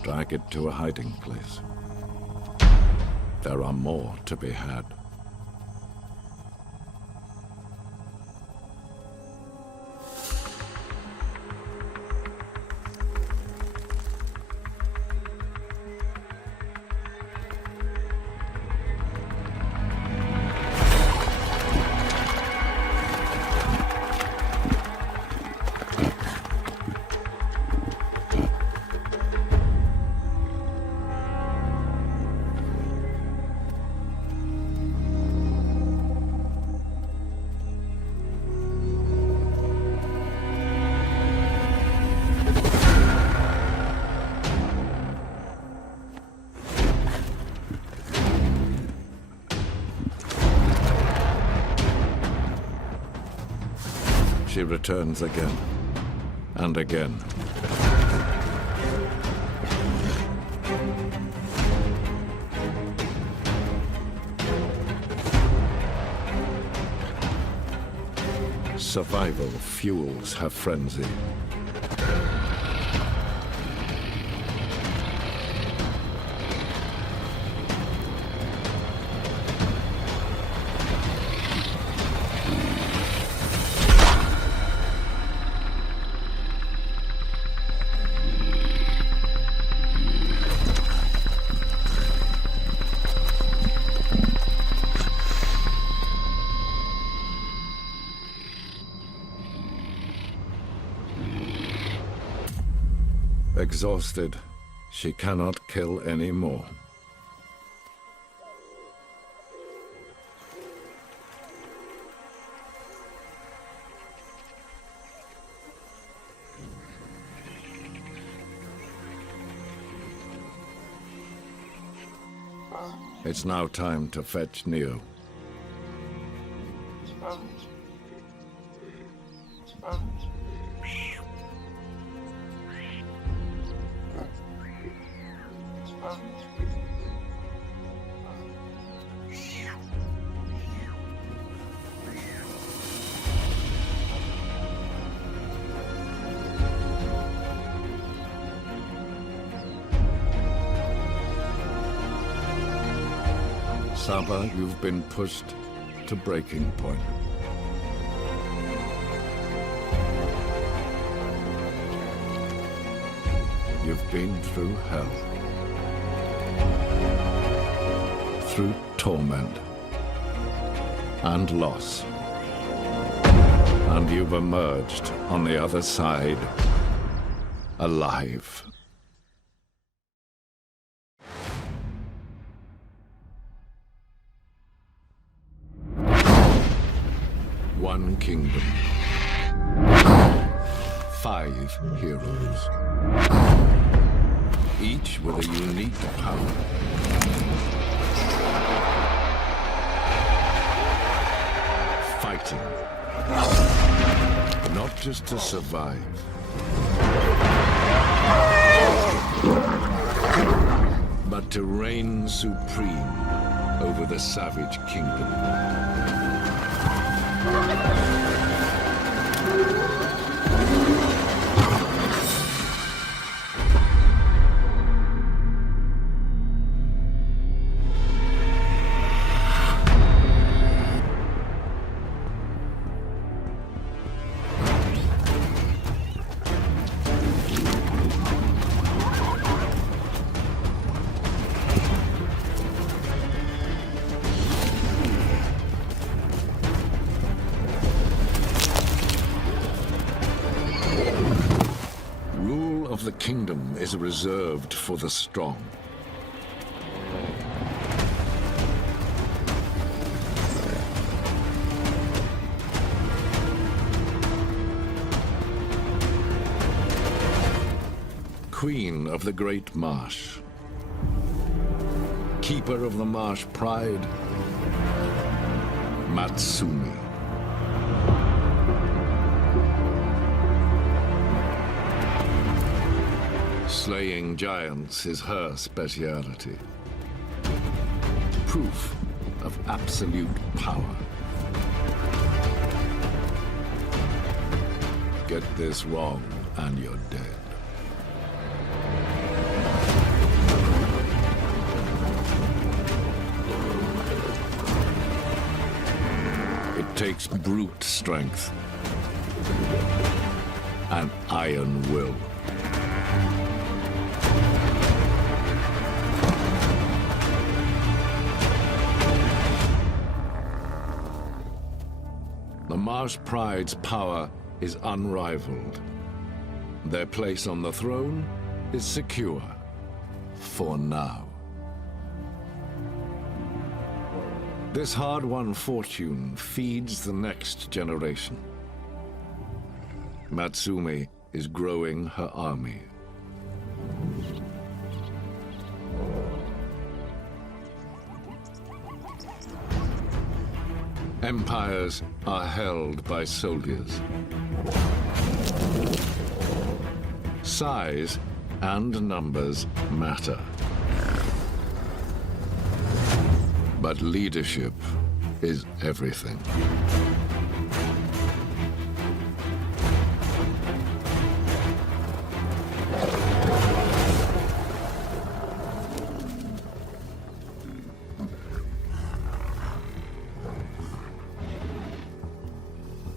Drag it to a hiding place. There are more to be had. She returns again and again. Survival fuels her frenzy. Exhausted, she cannot kill any more. It's now time to fetch Neo. Saba, you've been pushed to breaking point. You've been through hell, through torment and loss, and you've emerged on the other side alive. One kingdom. 5 heroes. Each with a unique power. Fighting. Not just to survive. But to reign supreme over the savage kingdom. The kingdom is reserved for the strong. Queen of the Great Marsh. Keeper of the Marsh Pride, Matsumi. Slaying giants is her speciality. Proof of absolute power. Get this wrong and you're dead. It takes brute strength and iron will. The Marsh Pride's power is unrivaled. Their place on the throne is secure, for now. This hard-won fortune feeds the next generation. Matsumi is growing her army. Empires are held by soldiers. Size and numbers matter. But leadership is everything.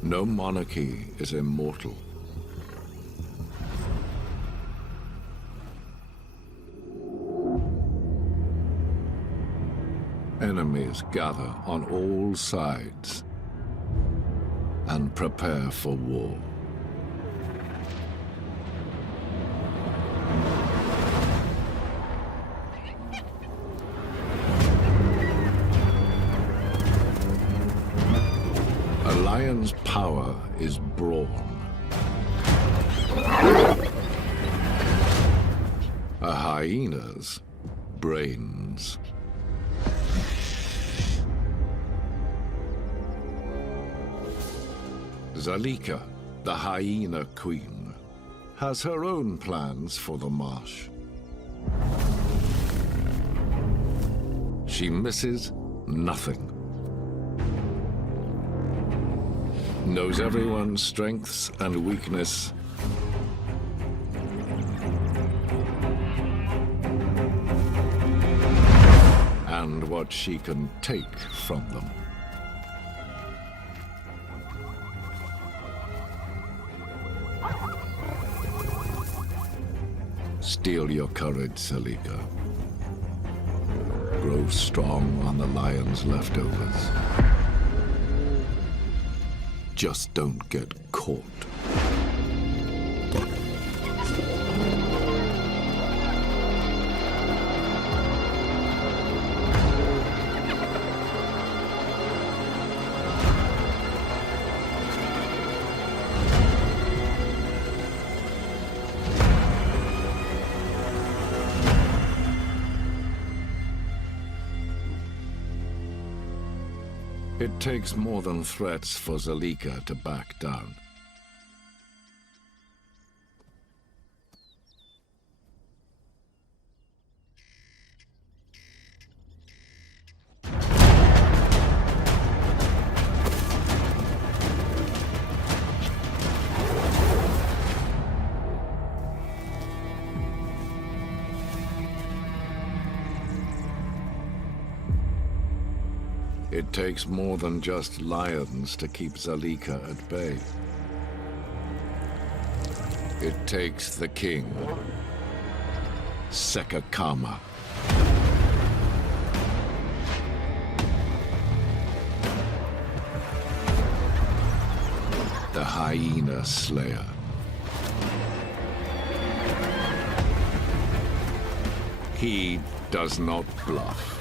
No monarchy is immortal. Enemies gather on all sides and prepare for war. A lion's power is brawn. A hyena's brains. Zalika, the hyena queen, has her own plans for the marsh. She misses nothing. Knows everyone's strengths and weakness. And what she can take from them. Steel your courage, Zalika. Grow strong on the lion's leftovers. Just don't get caught. It takes more than threats for Zalika to back down. It takes more than just lions to keep Zalika at bay. It takes the king, Sekakama. The hyena slayer. He does not bluff.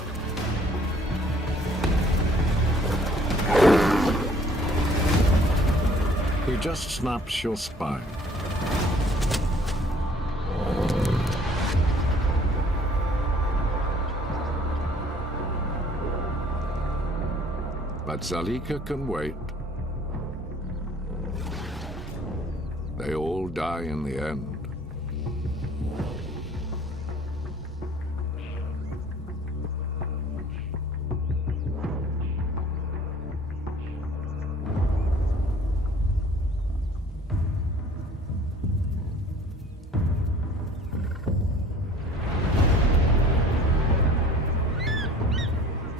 He just snaps your spine. But Zalika can wait. They all die in the end.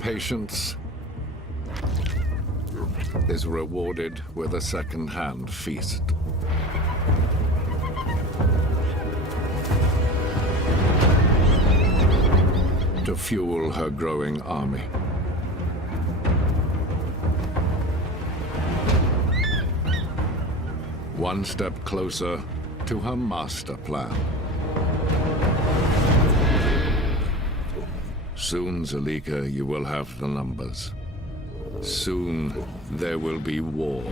Patience is rewarded with a second-hand feast. To fuel her growing army. One step closer to her master plan. Soon, Zalika, you will have the numbers. Soon, there will be war.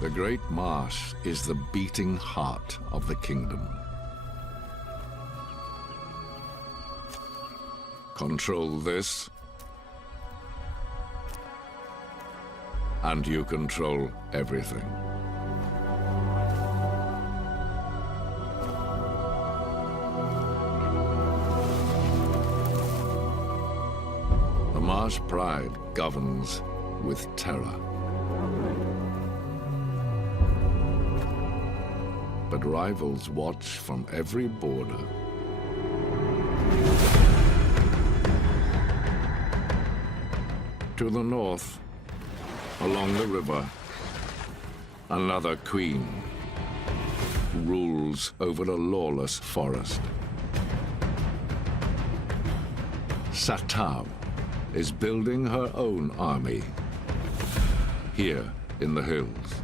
The Great Marsh is the beating heart of the kingdom. Control this, and you control everything. The Marsh Pride governs with terror. But rivals watch from every border. To the north, along the river, another queen rules over a lawless forest. Satao is building her own army here in the hills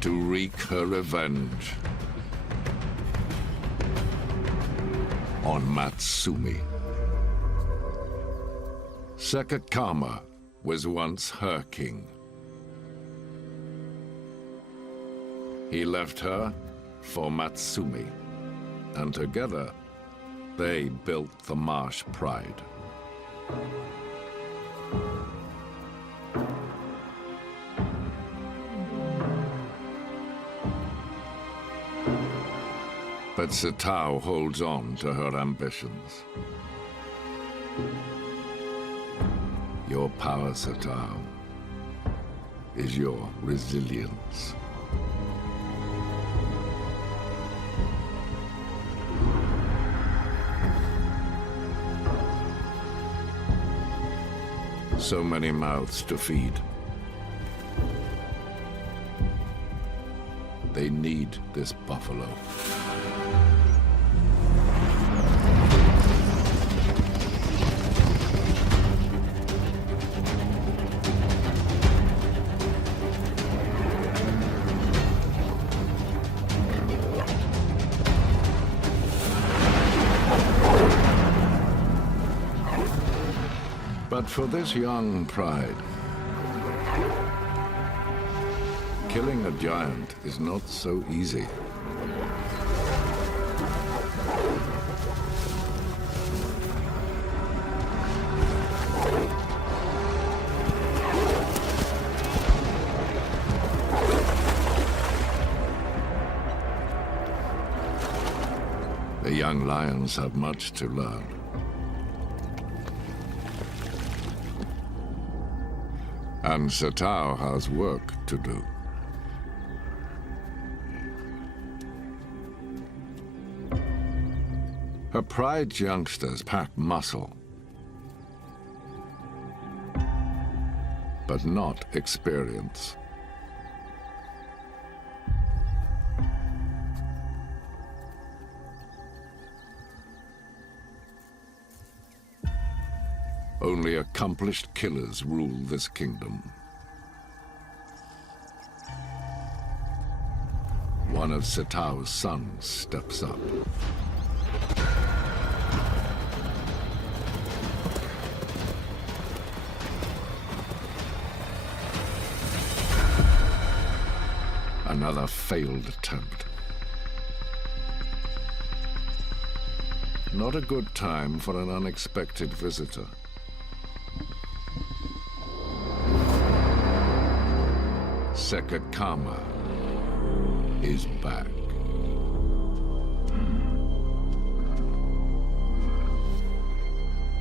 to wreak her revenge on Matsumi. Sekakama was once her king. He left her for Matsumi, and together they built the Marsh Pride. But Satao holds on to her ambitions. Your power, Satao, is your resilience. So many mouths to feed. They need this buffalo. But for this young pride, killing a giant is not so easy. The young lions have much to learn. And Satao has work to do. Her pride's youngsters pack muscle, but not experience. Only accomplished killers rule this kingdom. One of Satao's sons steps up. Another failed attempt. Not a good time for an unexpected visitor. Sekakama is back.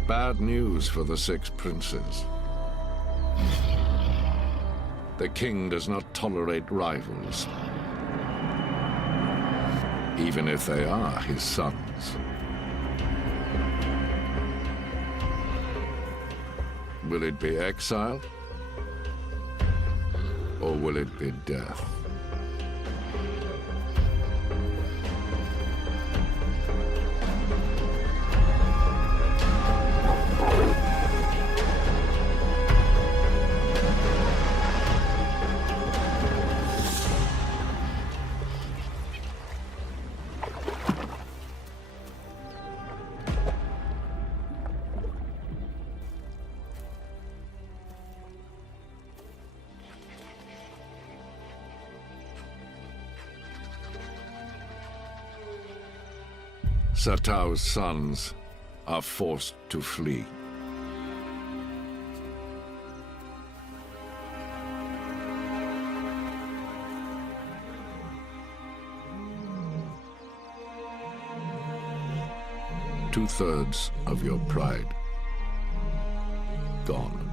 Bad news for the 6 princes. The king does not tolerate rivals, even if they are his sons. Will it be exile? Or will it be death? Satao's sons are forced to flee. Two-thirds of your pride gone.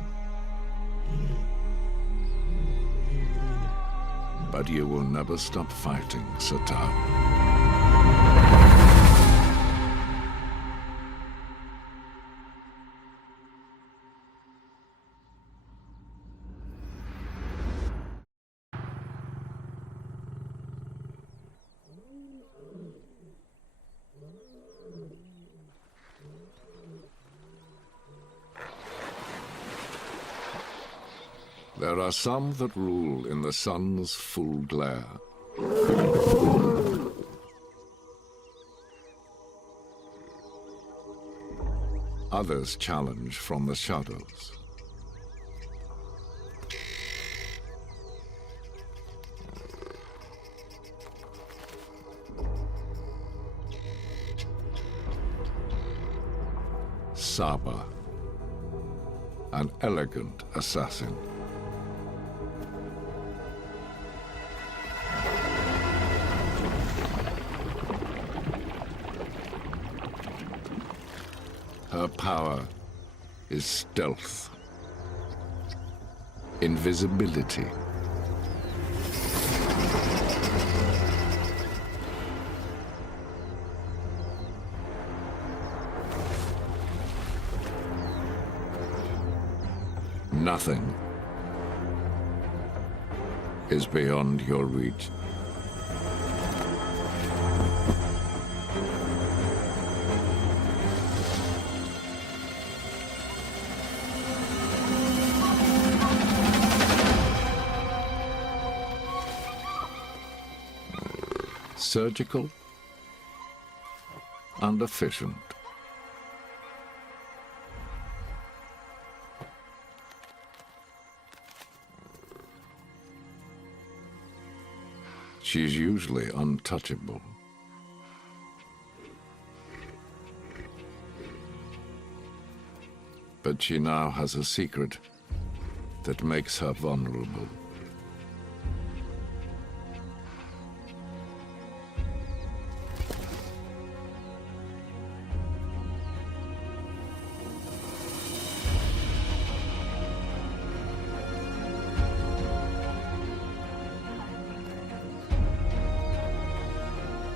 But you will never stop fighting, Satao. There are some that rule in the sun's full glare. Others challenge from the shadows. Saba, an elegant assassin. Her power is stealth, invisibility. Nothing is beyond your reach. Surgical and efficient. She's usually untouchable. But she now has a secret that makes her vulnerable.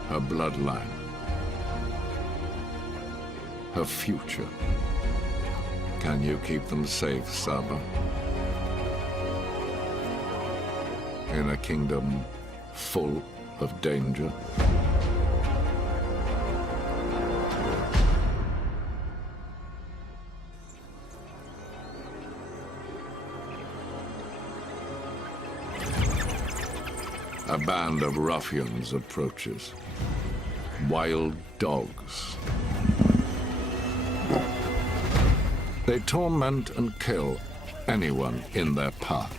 Her bloodline, her future. Can you keep them safe, Saba? In a kingdom full of danger? A band of ruffians approaches. Wild dogs. They torment and kill anyone in their path.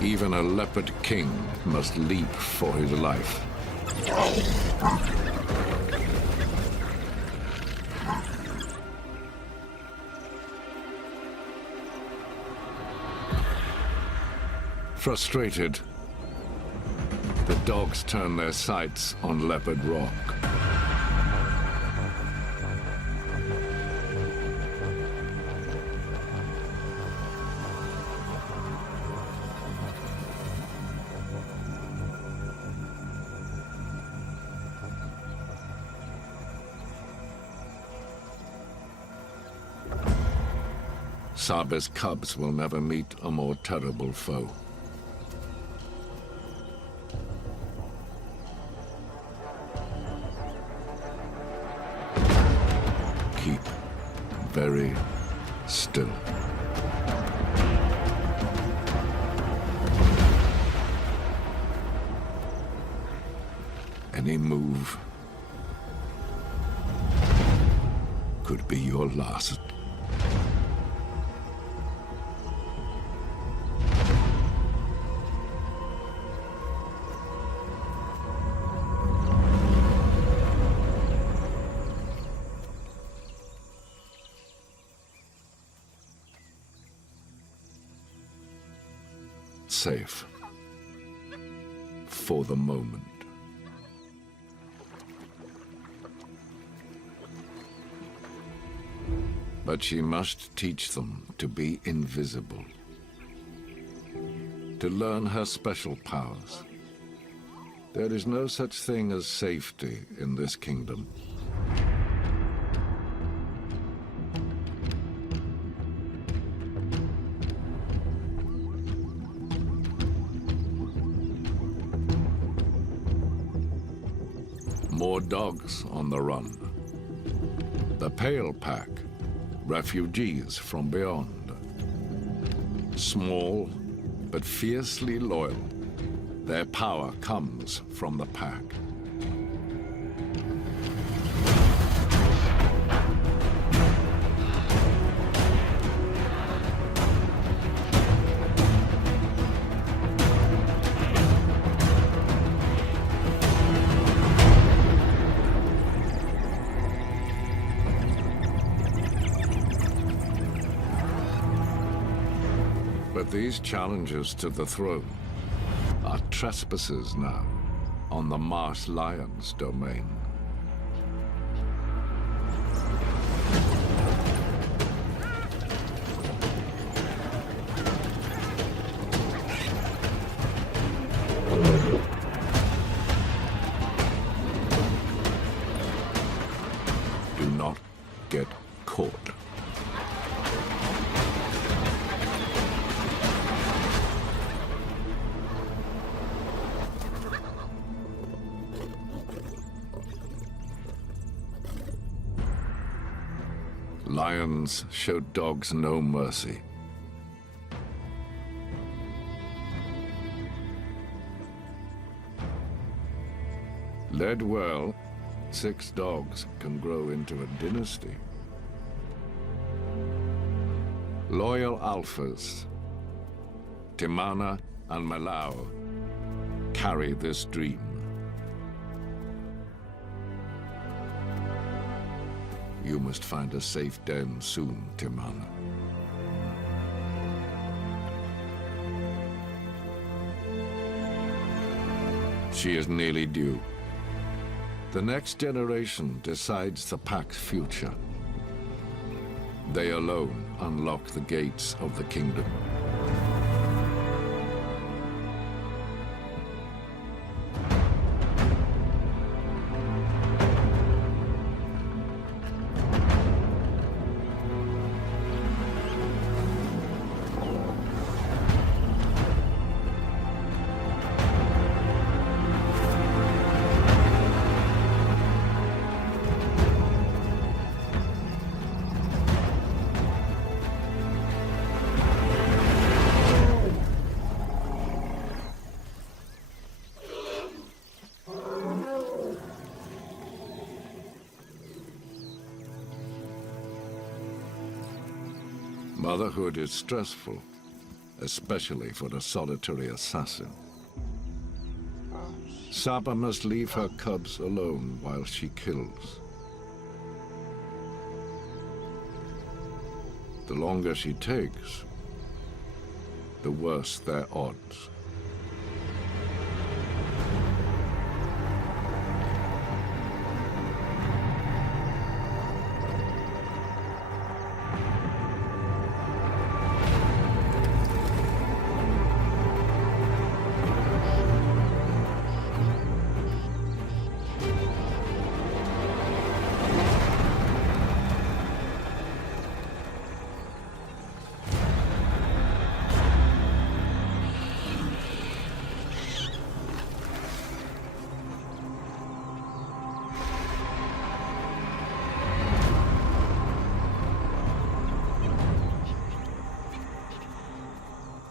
Even a leopard king must leap for his life. Frustrated, the dogs turn their sights on Leopard Rock. Saba's cubs will never meet a more terrible foe. Keep very still. Any move could be your last. Safe for the moment. But she must teach them to be invisible, to learn her special powers. There is no such thing as safety in this kingdom. More dogs on the run. The Pale Pack, refugees from beyond. Small, but fiercely loyal, their power comes from the pack. But these challengers to the throne are trespassers now on the marsh lion's domain. Do not get caught. Lions show dogs no mercy. Led well, 6 dogs can grow into a dynasty. Loyal alphas, Timana and Malau, carry this dream. You must find a safe den soon, Timana. She is nearly due. The next generation decides the pack's future. They alone unlock the gates of the kingdom. Motherhood is stressful, especially for a solitary assassin. Saba must leave her cubs alone while she kills. The longer she takes, the worse their odds.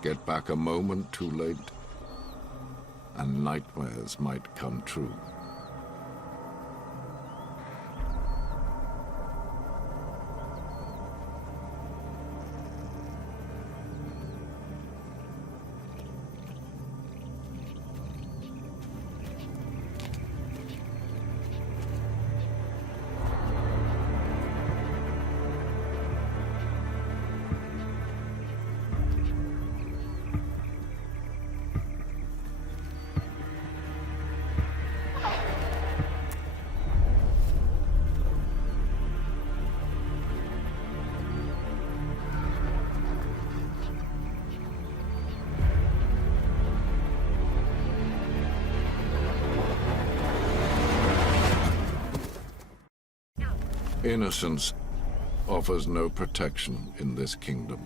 Get back a moment too late, and nightmares might come true. Innocence offers no protection in this kingdom.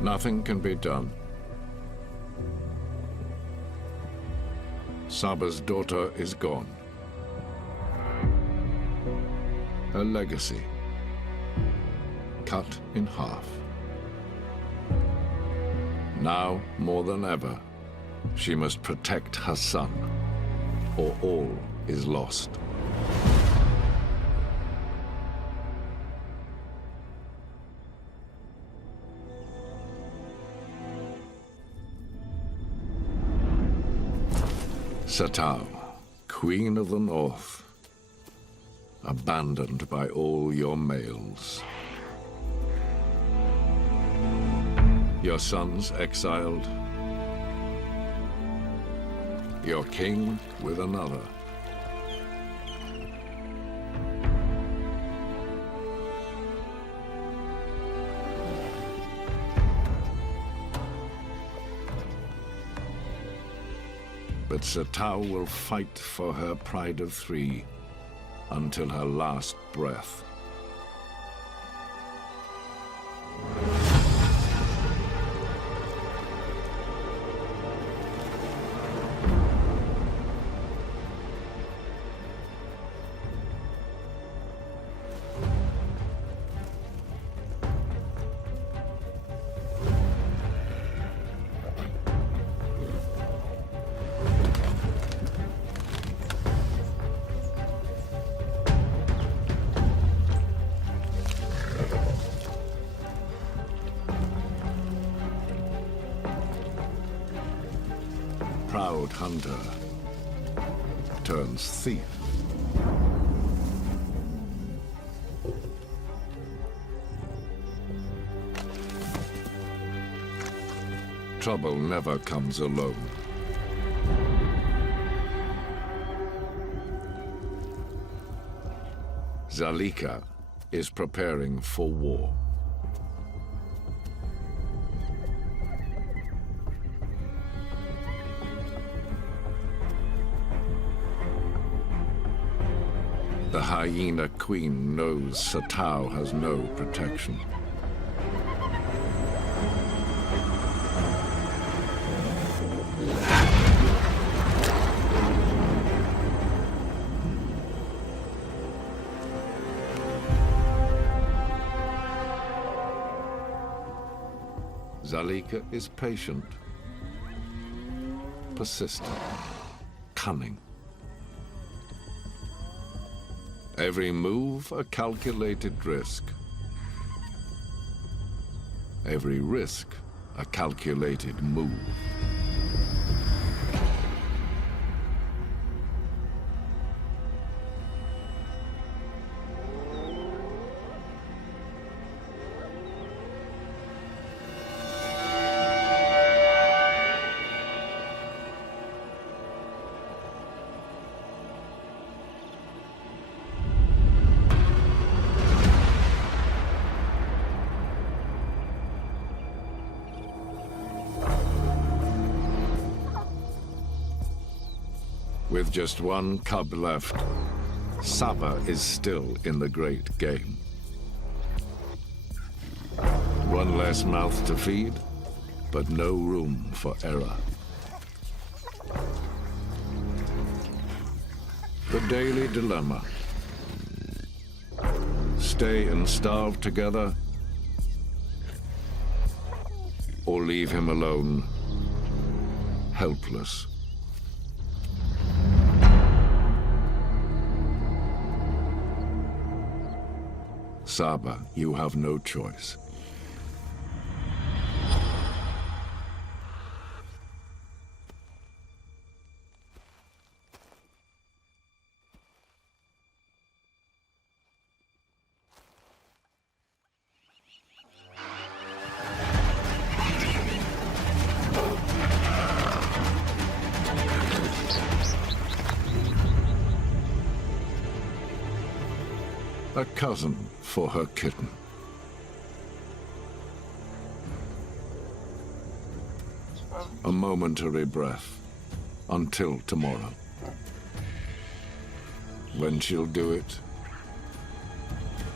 Nothing can be done. Saba's daughter is gone. Her legacy cut in half. Now, more than ever, she must protect her son, or all is lost. Satao, Queen of the North, abandoned by all your males. Your sons exiled. Your king with another. But Satao will fight for her pride of 3 until her last breath. proud hunter turns thief. Trouble never comes alone. Zalika is preparing for war. The hyena queen knows Satao has no protection. Zalika is patient, persistent, cunning. Every move a calculated risk. Every risk a calculated move. With just one cub left, Saba is still in the great game. One less mouth to feed, but no room for error. The daily dilemma. Stay and starve together, or leave him alone, helpless. Saba, you have no choice. A cousin for her kitten. A momentary breath until tomorrow, when she'll do it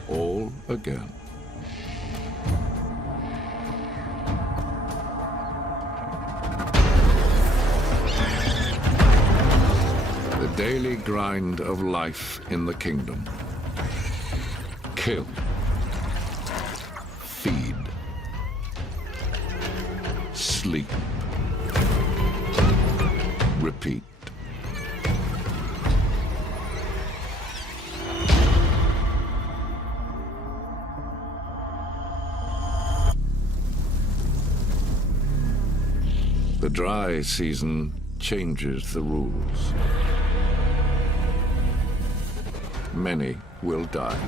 all again. The daily grind of life in the kingdom. Kill, feed, sleep, repeat. The dry season changes the rules. Many will die.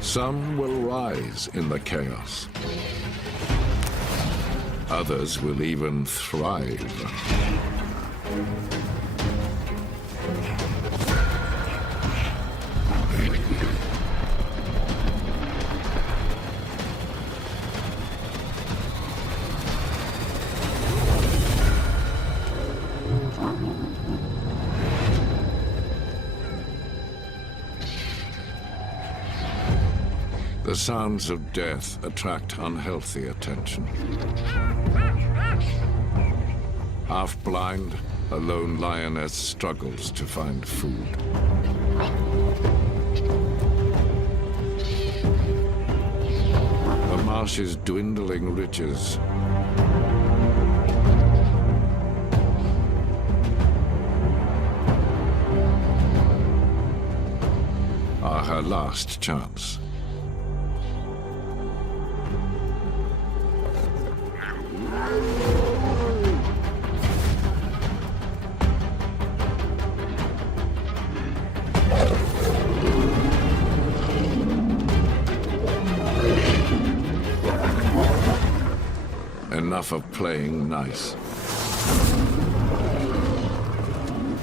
Some will rise in the chaos. Others will even thrive. The sounds of death attract unhealthy attention. Half blind, a lone lioness struggles to find food. The marsh's dwindling riches are her last chance. Enough of playing nice.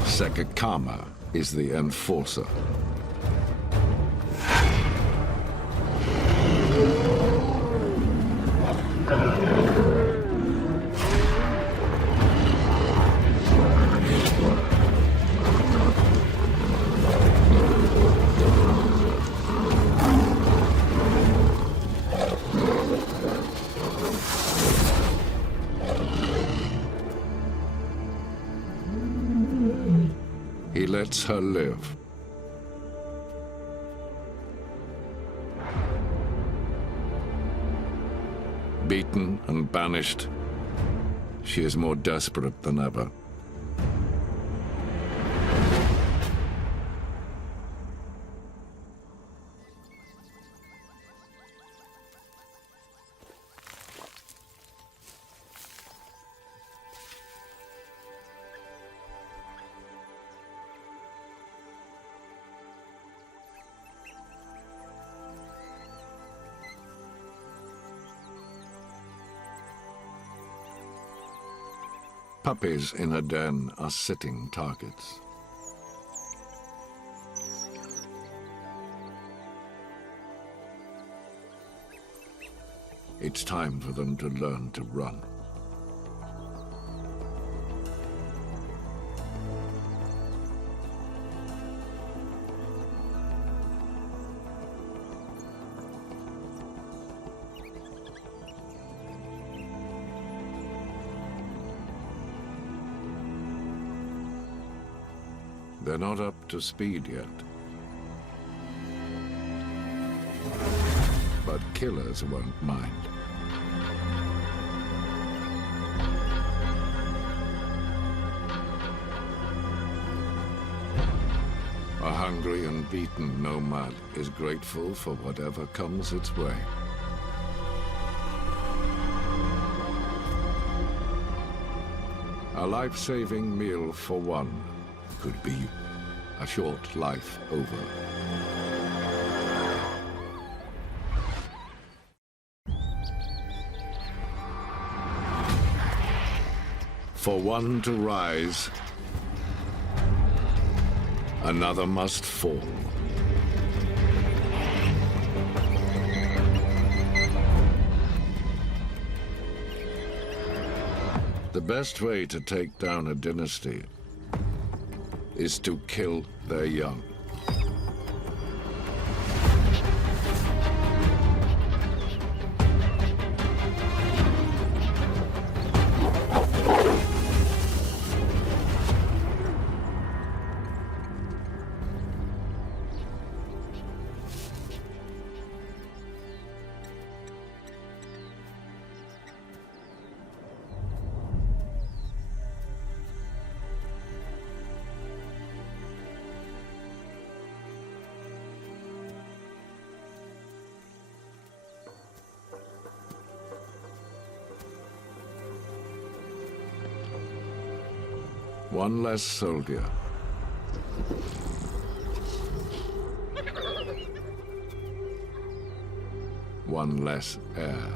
Sekekama is the enforcer. He lets her live. Beaten and banished, she is more desperate than ever. Puppies in a den are sitting targets. It's time for them to learn to run. They're not up to speed yet. But killers won't mind. A hungry and beaten nomad is grateful for whatever comes its way. A life-saving meal for one could be a short life over. For one to rise, another must fall. The best way to take down a dynasty is to kill their young. One less soldier. One less heir.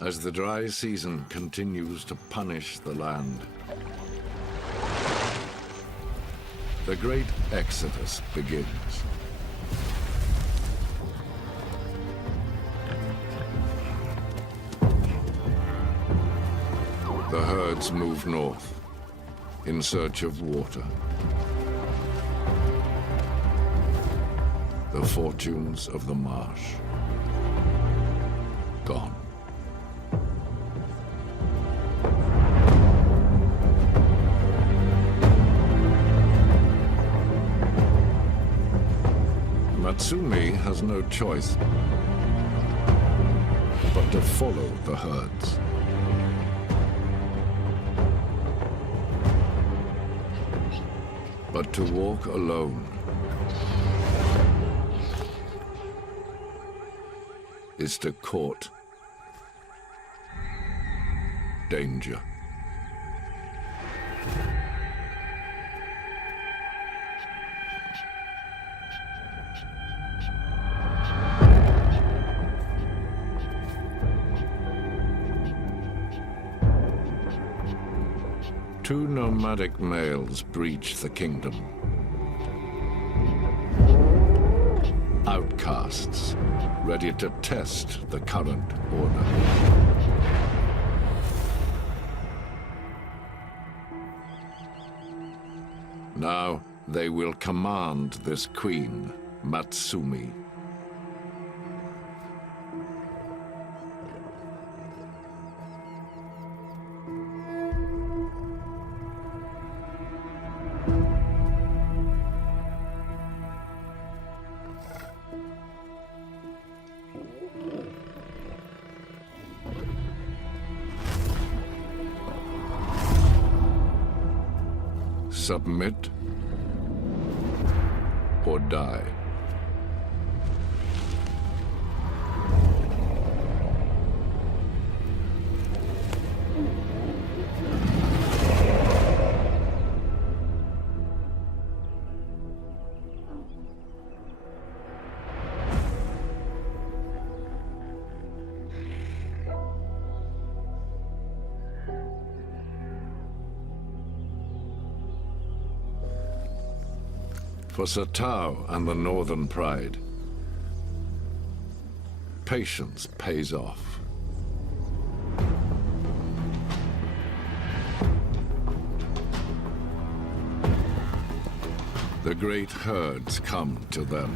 As the dry season continues to punish the land, the great exodus begins. The herds move north in search of water. The fortunes of the marsh gone. Tsebe has no choice but to follow the herds. But to walk alone is to court danger. Two nomadic males breach the kingdom. Outcasts, ready to test the current order. Now they will command this queen, Matsumi. Submit or die. For Satao and the Northern Pride, patience pays off. The great herds come to them.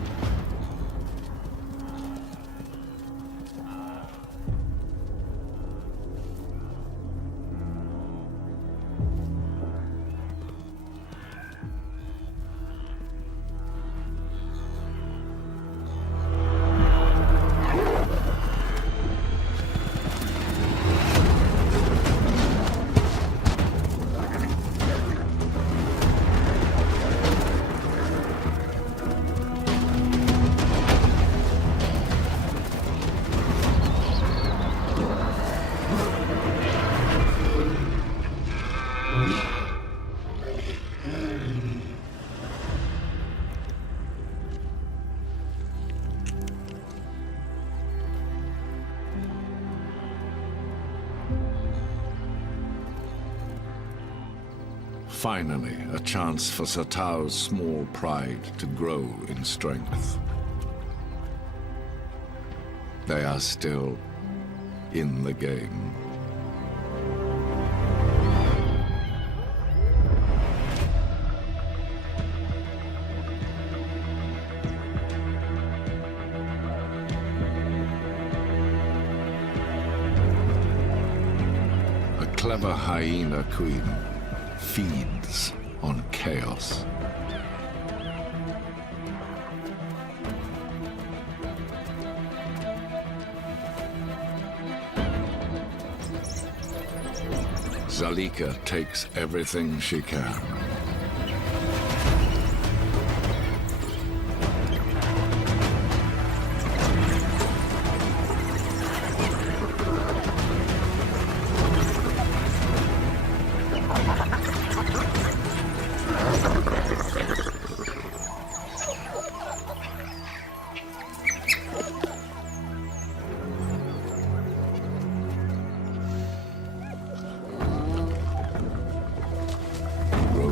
Finally, a chance for Satao's small pride to grow in strength. They are still in the game. A clever hyena queen feeds on chaos. Zalika takes everything she can.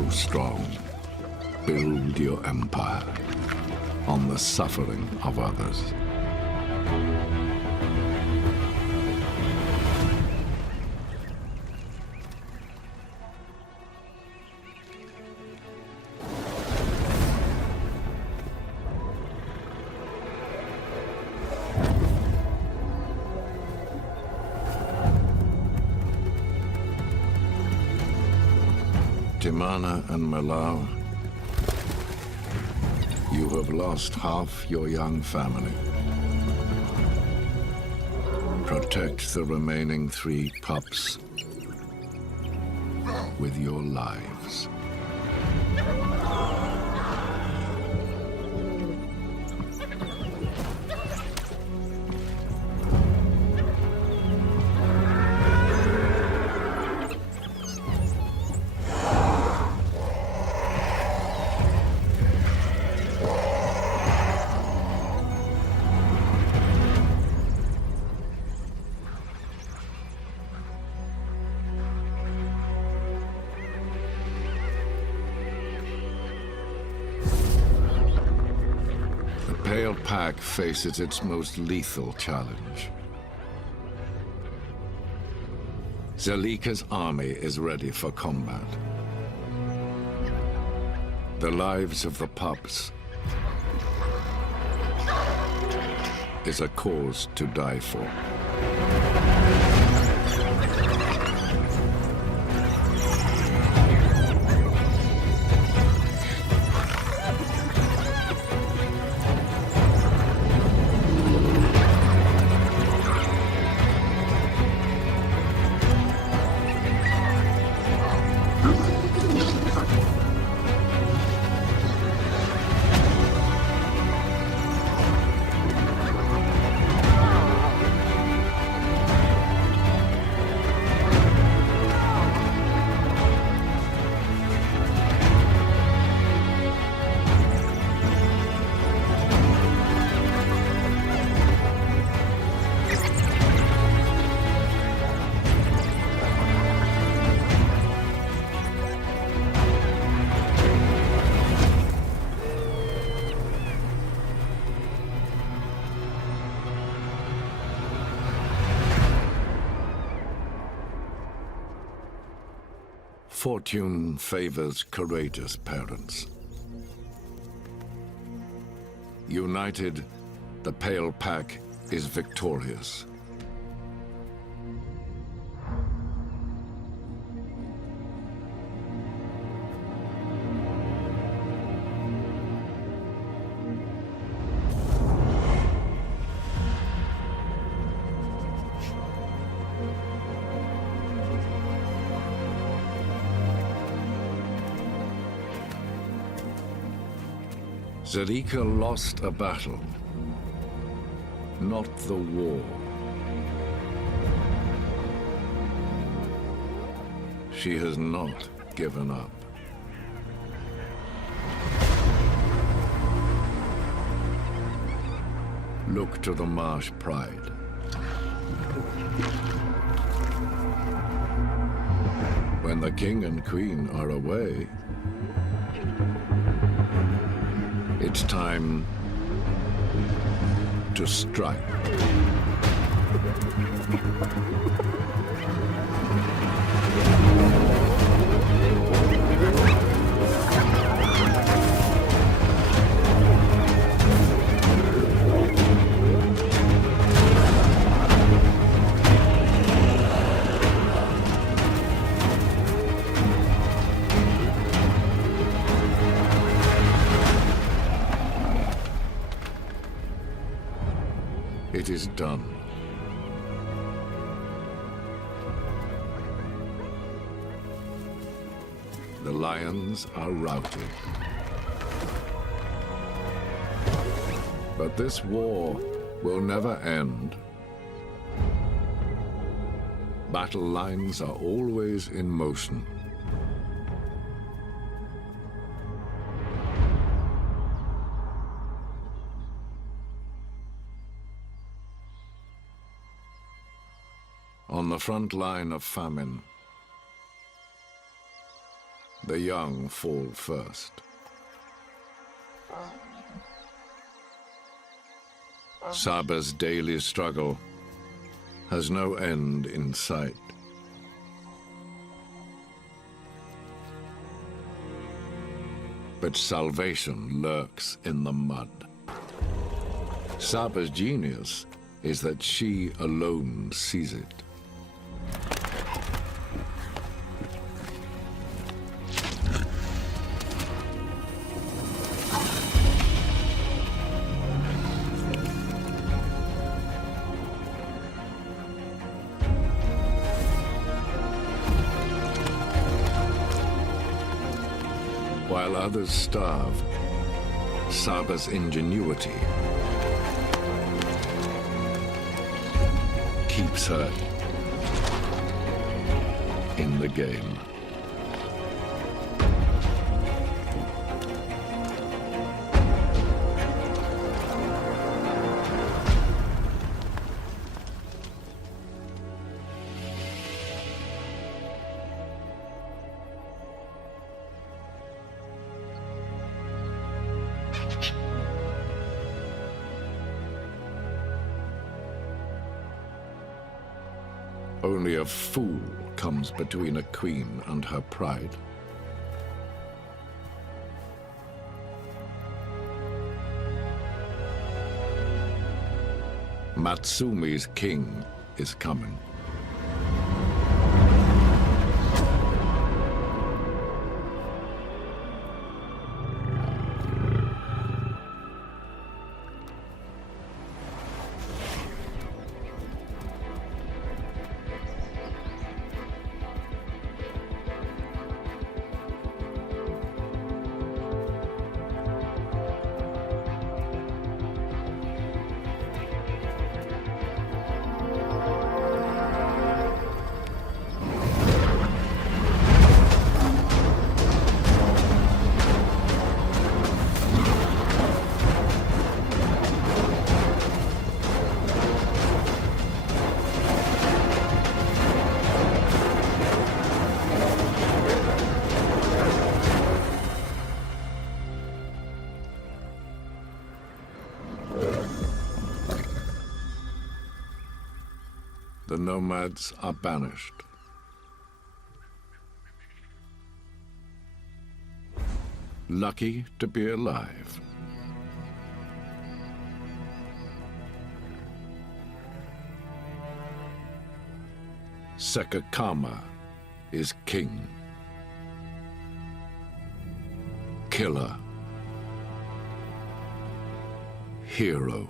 Strong. Build your empire on the suffering of others. Timana and Malau, you you have lost half your young family. Protect the remaining 3 pups with your lives. The pale pack faces its most lethal challenge. Zelika's army is ready for combat. The lives of the pups is a cause to die for. Fortune favors courageous parents. United, the pale pack is victorious. Zelika lost a battle, not the war. She has not given up. Look to the marsh pride. When the king and queen are away, it's time to strike. It is done. The lions are routed. But this war will never end. Battle lines are always in motion. On the front line of famine, the young fall first. Saba's daily struggle has no end in sight. But salvation lurks in the mud. Saba's genius is that she alone sees it. While others starve, Saba's ingenuity keeps her in the game. Only a fool comes between a queen and her pride. Matsumi's king is coming. The nomads are banished. Lucky to be alive. Sekakama is king. Killer. Hero.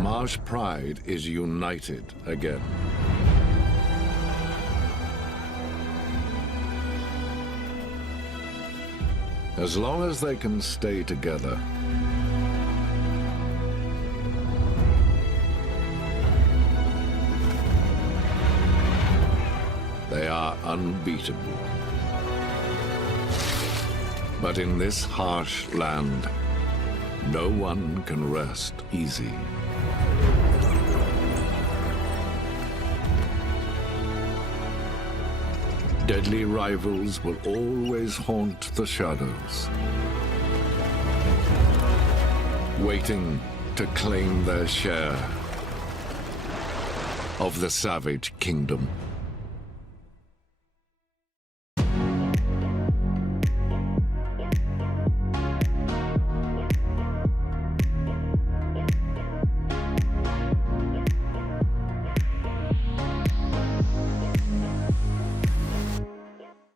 Marsh pride is united again. As long as they can stay together, they are unbeatable. But in this harsh land, no one can rest easy. Deadly rivals will always haunt the shadows, waiting to claim their share of the savage kingdom.